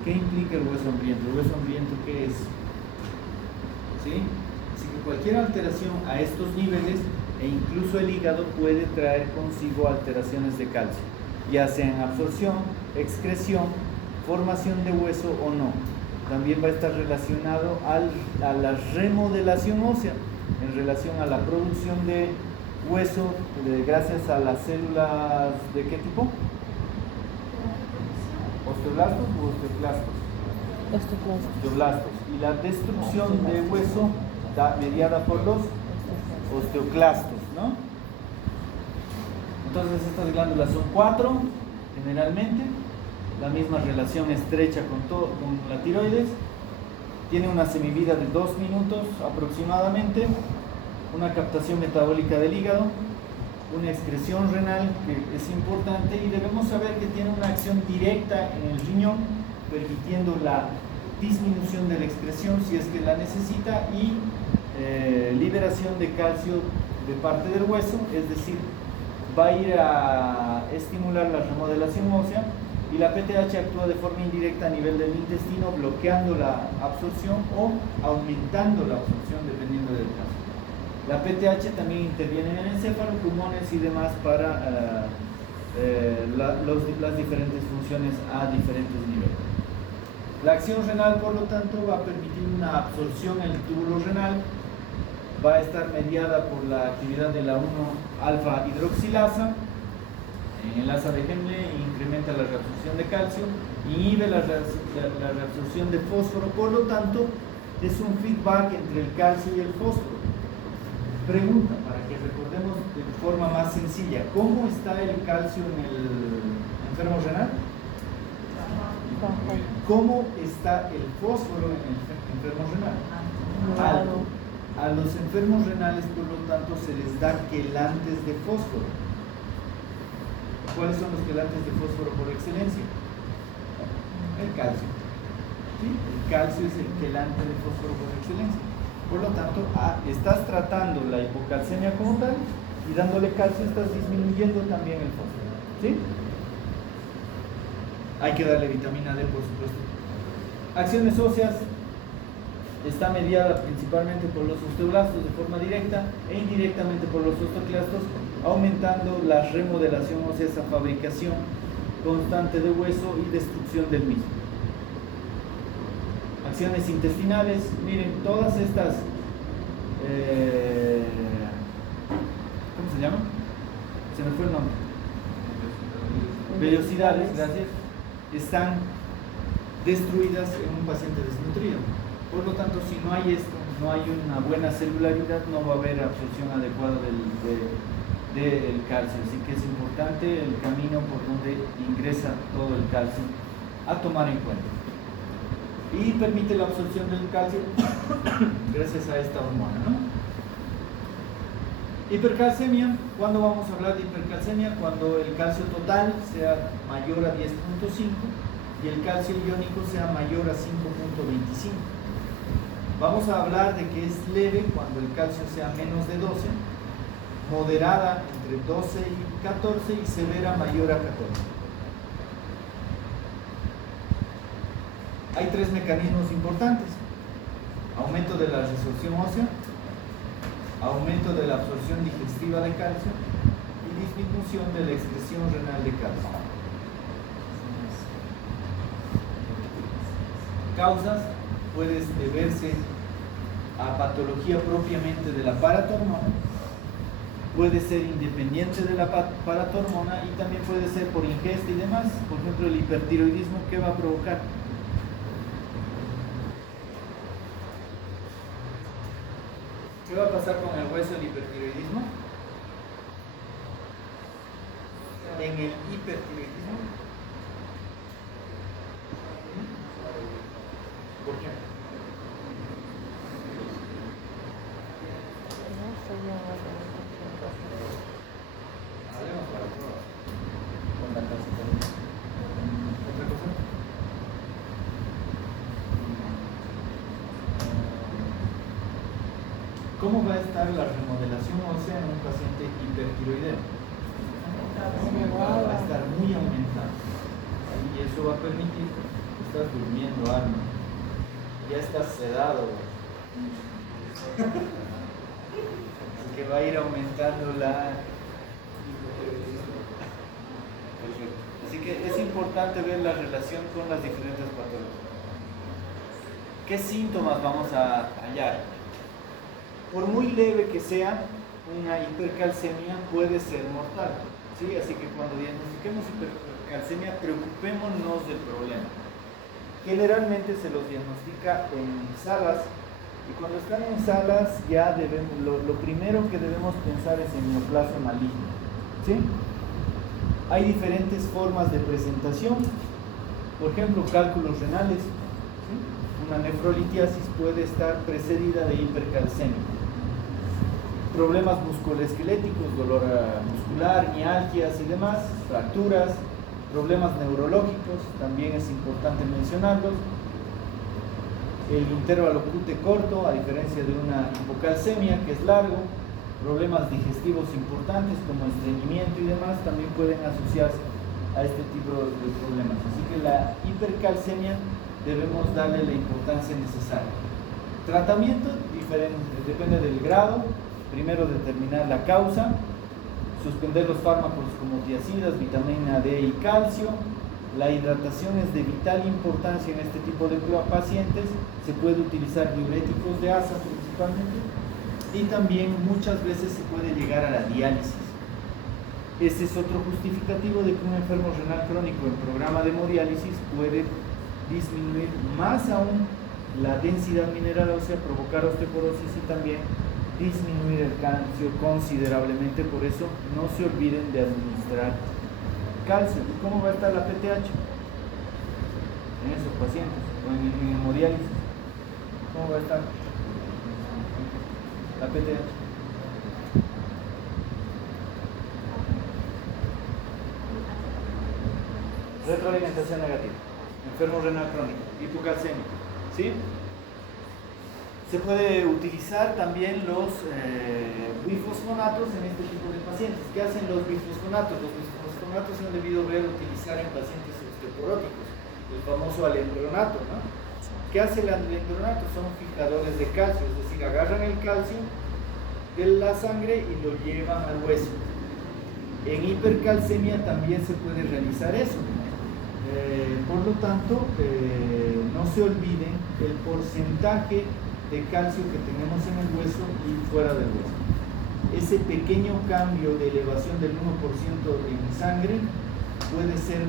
¿Qué implica el hueso hambriento? ¿El hueso hambriento qué es? ¿Sí? Así que cualquier alteración a estos niveles, e incluso el hígado, puede traer consigo alteraciones de calcio, ya sea en absorción, excreción, formación de hueso o no. También va a estar relacionado a la remodelación ósea, en relación a la producción de hueso gracias a las células ¿de qué tipo? ¿Osteoblastos o osteoclastos? Osteoblastos. Y la destrucción de hueso mediada por los osteoclastos, ¿no? Entonces estas glándulas son 4 generalmente, la misma relación estrecha con la tiroides, tiene una semivida de 2 minutos aproximadamente, una captación metabólica del hígado, una excreción renal que es importante, y debemos saber que tiene una acción directa en el riñón, permitiendo la disminución de la excreción si es que la necesita, y liberación de calcio de parte del hueso, es decir, va a ir a estimular la remodelación ósea, y la PTH actúa de forma indirecta a nivel del intestino, bloqueando la absorción o aumentando la absorción dependiendo del caso. La PTH también interviene en el encéfalo, pulmones y demás para las diferentes funciones a diferentes niveles. La acción renal, por lo tanto, va a permitir una absorción en el túbulo renal, va a estar mediada por la actividad de la 1-alfa hidroxilasa, enlaza de Henle, incrementa la reabsorción de calcio, inhibe la reabsorción de fósforo, por lo tanto, es un feedback entre el calcio y el fósforo. Pregunta, para que recordemos de forma más sencilla, ¿cómo está el calcio en el enfermo renal? ¿Cómo está el fósforo en el enfermo renal? Alto. A los enfermos renales, por lo tanto, se les da quelantes de fósforo. ¿Cuáles son los quelantes de fósforo por excelencia? El calcio. ¿Sí? El calcio es el quelante de fósforo por excelencia. Por lo tanto, estás tratando la hipocalcemia como tal, y dándole calcio estás disminuyendo también el fósforo. ¿Sí? Hay que darle vitamina D, por supuesto. Acciones óseas. Está mediada principalmente por los osteoblastos de forma directa e indirectamente por los osteoclastos, aumentando la remodelación ósea, esa fabricación constante de hueso y destrucción del mismo. Acciones intestinales, miren, todas estas, ¿cómo se llaman? Se me fue el nombre. Vellosidades, gracias, están destruidas en un paciente desnutrido. Por lo tanto, si no hay esto, no hay una buena celularidad, no va a haber absorción adecuada del calcio. Así que es importante el camino por donde ingresa todo el calcio a tomar en cuenta. Y permite la absorción del calcio gracias a esta hormona, ¿no? Hipercalcemia. ¿Cuándo vamos a hablar de hipercalcemia? Cuando el calcio total sea mayor a 10.5 y el calcio iónico sea mayor a 5.25. Vamos a hablar de que es leve cuando el calcio sea menos de 12, moderada entre 12 y 14 y severa mayor a 14. Hay 3 mecanismos importantes: aumento de la resorción ósea, aumento de la absorción digestiva de calcio y disminución de la excreción renal de calcio. Causas: puede deberse a patología propiamente de la paratormona, puede ser independiente de la paratormona y también puede ser por ingesta y demás. Por ejemplo, el hipertiroidismo, ¿qué va a provocar? ¿Qué va a pasar con el hueso del hipertiroidismo? En el hipertiroidismo, ¿por qué? Haremos para pruebas. Con la calcitonina. ¿Otra cosa? ¿Cómo va a estar la remodelación ósea en un paciente hipertiroideo? Va a estar muy aumentada. Y eso va a permitir que estás durmiendo, alma. Ya estás sedado. Así que va a ir aumentando la... Perfecto. Así que es importante ver la relación con las diferentes patologías. ¿Qué síntomas vamos a hallar? Por muy leve que sea, una hipercalcemia puede ser mortal, ¿sí? Así que cuando diagnostiquemos hipercalcemia, preocupémonos del problema. Generalmente se los diagnostica en salas, y cuando están en salas ya debemos, lo primero que debemos pensar es en neoplasia maligna, ¿sí? Hay diferentes formas de presentación, por ejemplo, cálculos renales, ¿sí? Una nefrolitiasis puede estar precedida de hipercalcemia. Problemas musculoesqueléticos, dolor muscular, mialgias y demás, fracturas, problemas neurológicos, también es importante mencionarlos. El intervalo QT corto, a diferencia de una hipocalcemia, que es largo, problemas digestivos importantes como estreñimiento y demás, también pueden asociarse a este tipo de problemas. Así que la hipercalcemia debemos darle la importancia necesaria. Tratamiento diferente, depende del grado. Primero determinar la causa, suspender los fármacos como tiazidas, vitamina D y calcio. La hidratación es de vital importancia en este tipo de pacientes. Se puede utilizar diuréticos de asa principalmente, y también muchas veces se puede llegar a la diálisis. Ese es otro justificativo de que un enfermo renal crónico en programa de hemodiálisis puede disminuir más aún la densidad mineral ósea, provocar osteoporosis y también disminuir el calcio considerablemente. Por eso no se olviden de administrar calcio. ¿Y cómo va a estar la PTH en esos pacientes o en hemodiálisis? ¿Cómo va a estar la PTH? Retroalimentación negativa, enfermo renal crónico, hipocalcemia, ¿sí? Se puede utilizar también los bifosfonatos en este tipo de pacientes. ¿Qué hacen los bifosfonatos? Los bifosfonatos se han debido ver utilizar en pacientes osteoporóticos, el famoso alendronato, ¿no? ¿Qué hace el alendronato? Son fijadores de calcio, es decir, agarran el calcio de la sangre y lo llevan al hueso. En hipercalcemia también se puede realizar eso. Por lo tanto, no se olviden el porcentaje de calcio que tenemos en el hueso y fuera del hueso. Ese pequeño cambio de elevación del 1% en sangre puede ser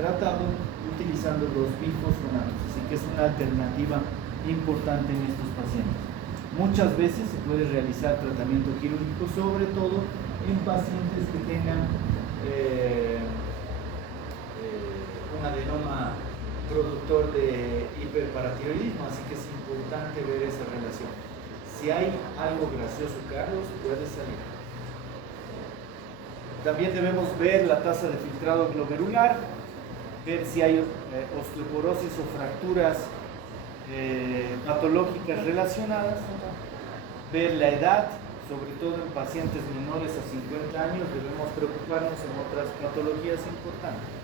tratado utilizando los bifosfonatos, así que es una alternativa importante en estos pacientes. Muchas veces se puede realizar tratamiento quirúrgico, sobre todo en pacientes que tengan un adenoma productor de hiperparatiroidismo, así que es importante ver esa relación. Si hay algo gracioso, Carlos, puede salir. También debemos ver la tasa de filtrado glomerular, ver si hay osteoporosis o fracturas patológicas relacionadas, ver la edad, sobre todo en pacientes menores a 50 años, debemos preocuparnos en otras patologías importantes.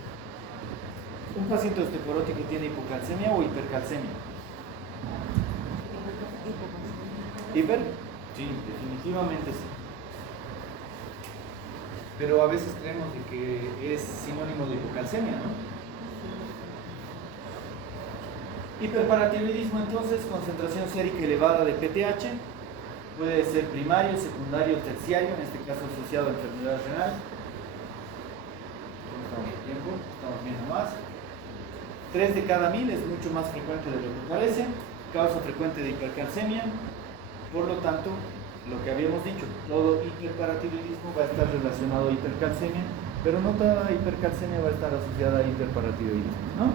¿Un paciente osteoporótico tiene hipocalcemia o hipercalcemia? ¿Hiper? Sí, definitivamente sí. Pero a veces creemos de que es sinónimo de hipocalcemia, ¿no? Hiperparatiroidismo, entonces, concentración sérica elevada de PTH, puede ser primario, secundario, terciario, en este caso asociado a enfermedad renal. ¿Cómo estamos de tiempo? Estamos viendo más. 3 de cada 1000 es mucho más frecuente de lo que parece, causa frecuente de hipercalcemia. Por lo tanto, lo que habíamos dicho, todo hiperparatiroidismo va a estar relacionado a hipercalcemia, pero no toda hipercalcemia va a estar asociada a hiperparatiroidismo, ¿no?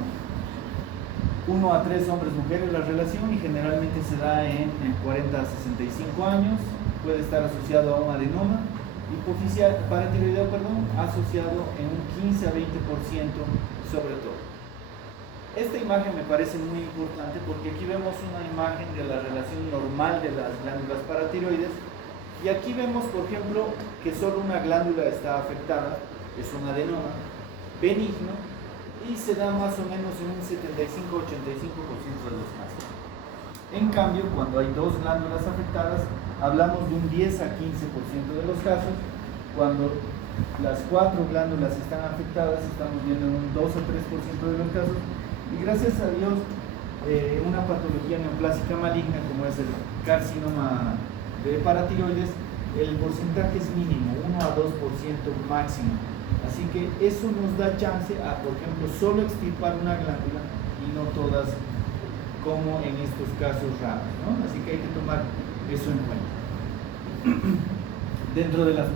1 a 3 hombres, mujeres la relación, y generalmente se da en 40 a 65 años, puede estar asociado a un adenoma hipoficial, paratiroideo, asociado en un 15 a 20% sobre todo. Esta imagen me parece muy importante porque aquí vemos una imagen de la relación normal de las glándulas paratiroides y aquí vemos, por ejemplo, que solo una glándula está afectada, es un adenoma benigno y se da más o menos en un 75-85% de los casos. En cambio, cuando hay dos glándulas afectadas, hablamos de un 10 a 15% de los casos. Cuando las 4 glándulas están afectadas, estamos viendo un 2 a 3% de los casos. Y gracias a Dios, una patología neoplásica maligna como es el carcinoma de paratiroides, el porcentaje es mínimo, 1 a 2% máximo. Así que eso nos da chance a, por ejemplo, solo extirpar una glándula y no todas como en estos casos raros, ¿no? Así que hay que tomar eso en cuenta. Dentro de las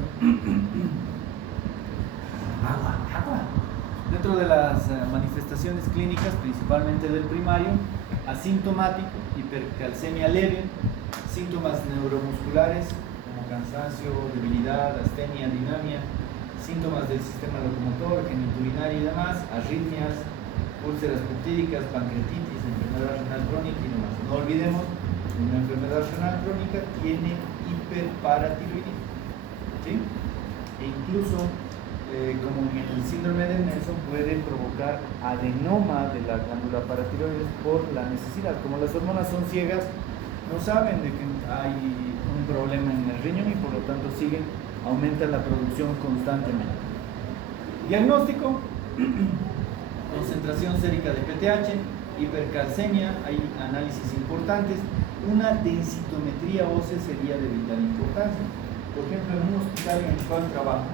Dentro de las manifestaciones clínicas, principalmente del primario, asintomático, hipercalcemia leve, síntomas neuromusculares como cansancio, debilidad, astenia, dinamia, síntomas del sistema locomotor, genitourinario y demás, arritmias, úlceras peptídicas, pancreatitis, enfermedad renal crónica y demás. No olvidemos, una enfermedad renal crónica tiene hiperparatiroidismo, ¿sí? E incluso como en el síndrome de Nelson, puede provocar adenoma de la glándula paratiroides por la necesidad. Como las hormonas son ciegas, no saben de que hay un problema en el riñón y por lo tanto aumentan la producción constantemente. Diagnóstico: concentración sérica de PTH, hipercalcemia, hay análisis importantes. Una densitometría ósea sería de vital importancia. Por ejemplo, en un hospital en el cual trabajo,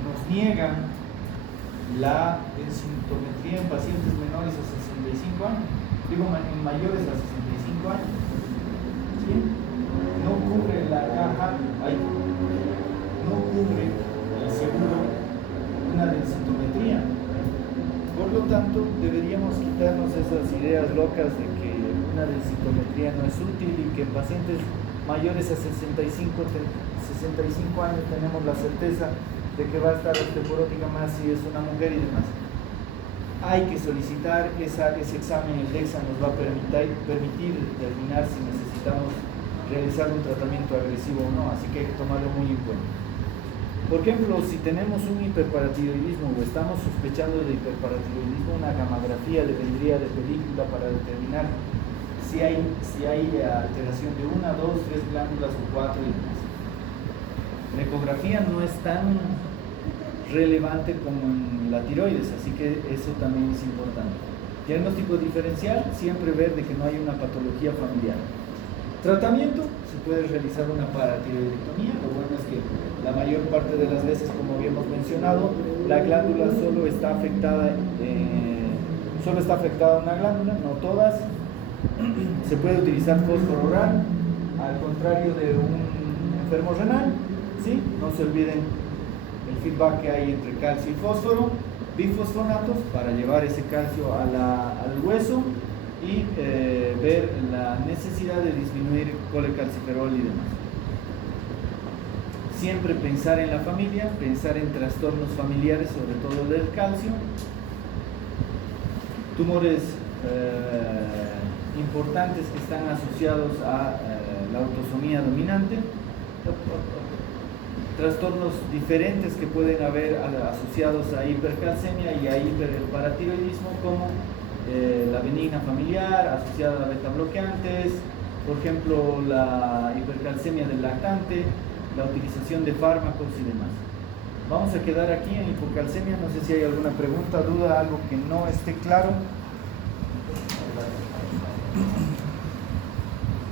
nos niegan la densitometría en pacientes menores a 65 años, digo en mayores a 65 años, ¿sí? No cubre la caja, no cubre el seguro una densitometría. Por lo tanto, deberíamos quitarnos esas ideas locas de que una densitometría no es útil y que en pacientes mayores a 65 años tenemos la certeza de que va a estar osteoporótica más si es una mujer y demás. Hay que solicitar ese examen, el DEXA nos va a permitir determinar si necesitamos realizar un tratamiento agresivo o no, así que hay que tomarlo muy en cuenta. Por ejemplo, si tenemos un hiperparatiroidismo o estamos sospechando de hiperparatiroidismo, una gamografía le vendría de película para determinar si hay alteración de 1, 2, 3 glándulas o 4 y demás. La ecografía no es tan relevante como en la tiroides, así que eso también es importante. Diagnóstico diferencial, siempre ver de que no hay una patología familiar. Tratamiento, se puede realizar una paratiroidectomía. Lo bueno es que la mayor parte de las veces, como habíamos mencionado, la glándula solo está afectada una glándula, no todas. Se puede utilizar fósforo oral, al contrario de un enfermo renal, ¿sí? No se olviden el feedback que hay entre calcio y fósforo, bifosfonatos para llevar ese calcio al hueso y ver la necesidad de disminuir colecalciferol y demás. Siempre pensar en la familia, pensar en trastornos familiares, sobre todo del calcio, tumores importantes que están asociados a la autosomía dominante, trastornos diferentes que pueden haber asociados a hipercalcemia y a hiperparatiroidismo, como la benigna familiar asociada a beta bloqueantes, por ejemplo la hipercalcemia del lactante, la utilización de fármacos y demás. Vamos a quedar aquí en hipocalcemia. No sé si hay alguna pregunta, duda, algo que no esté claro.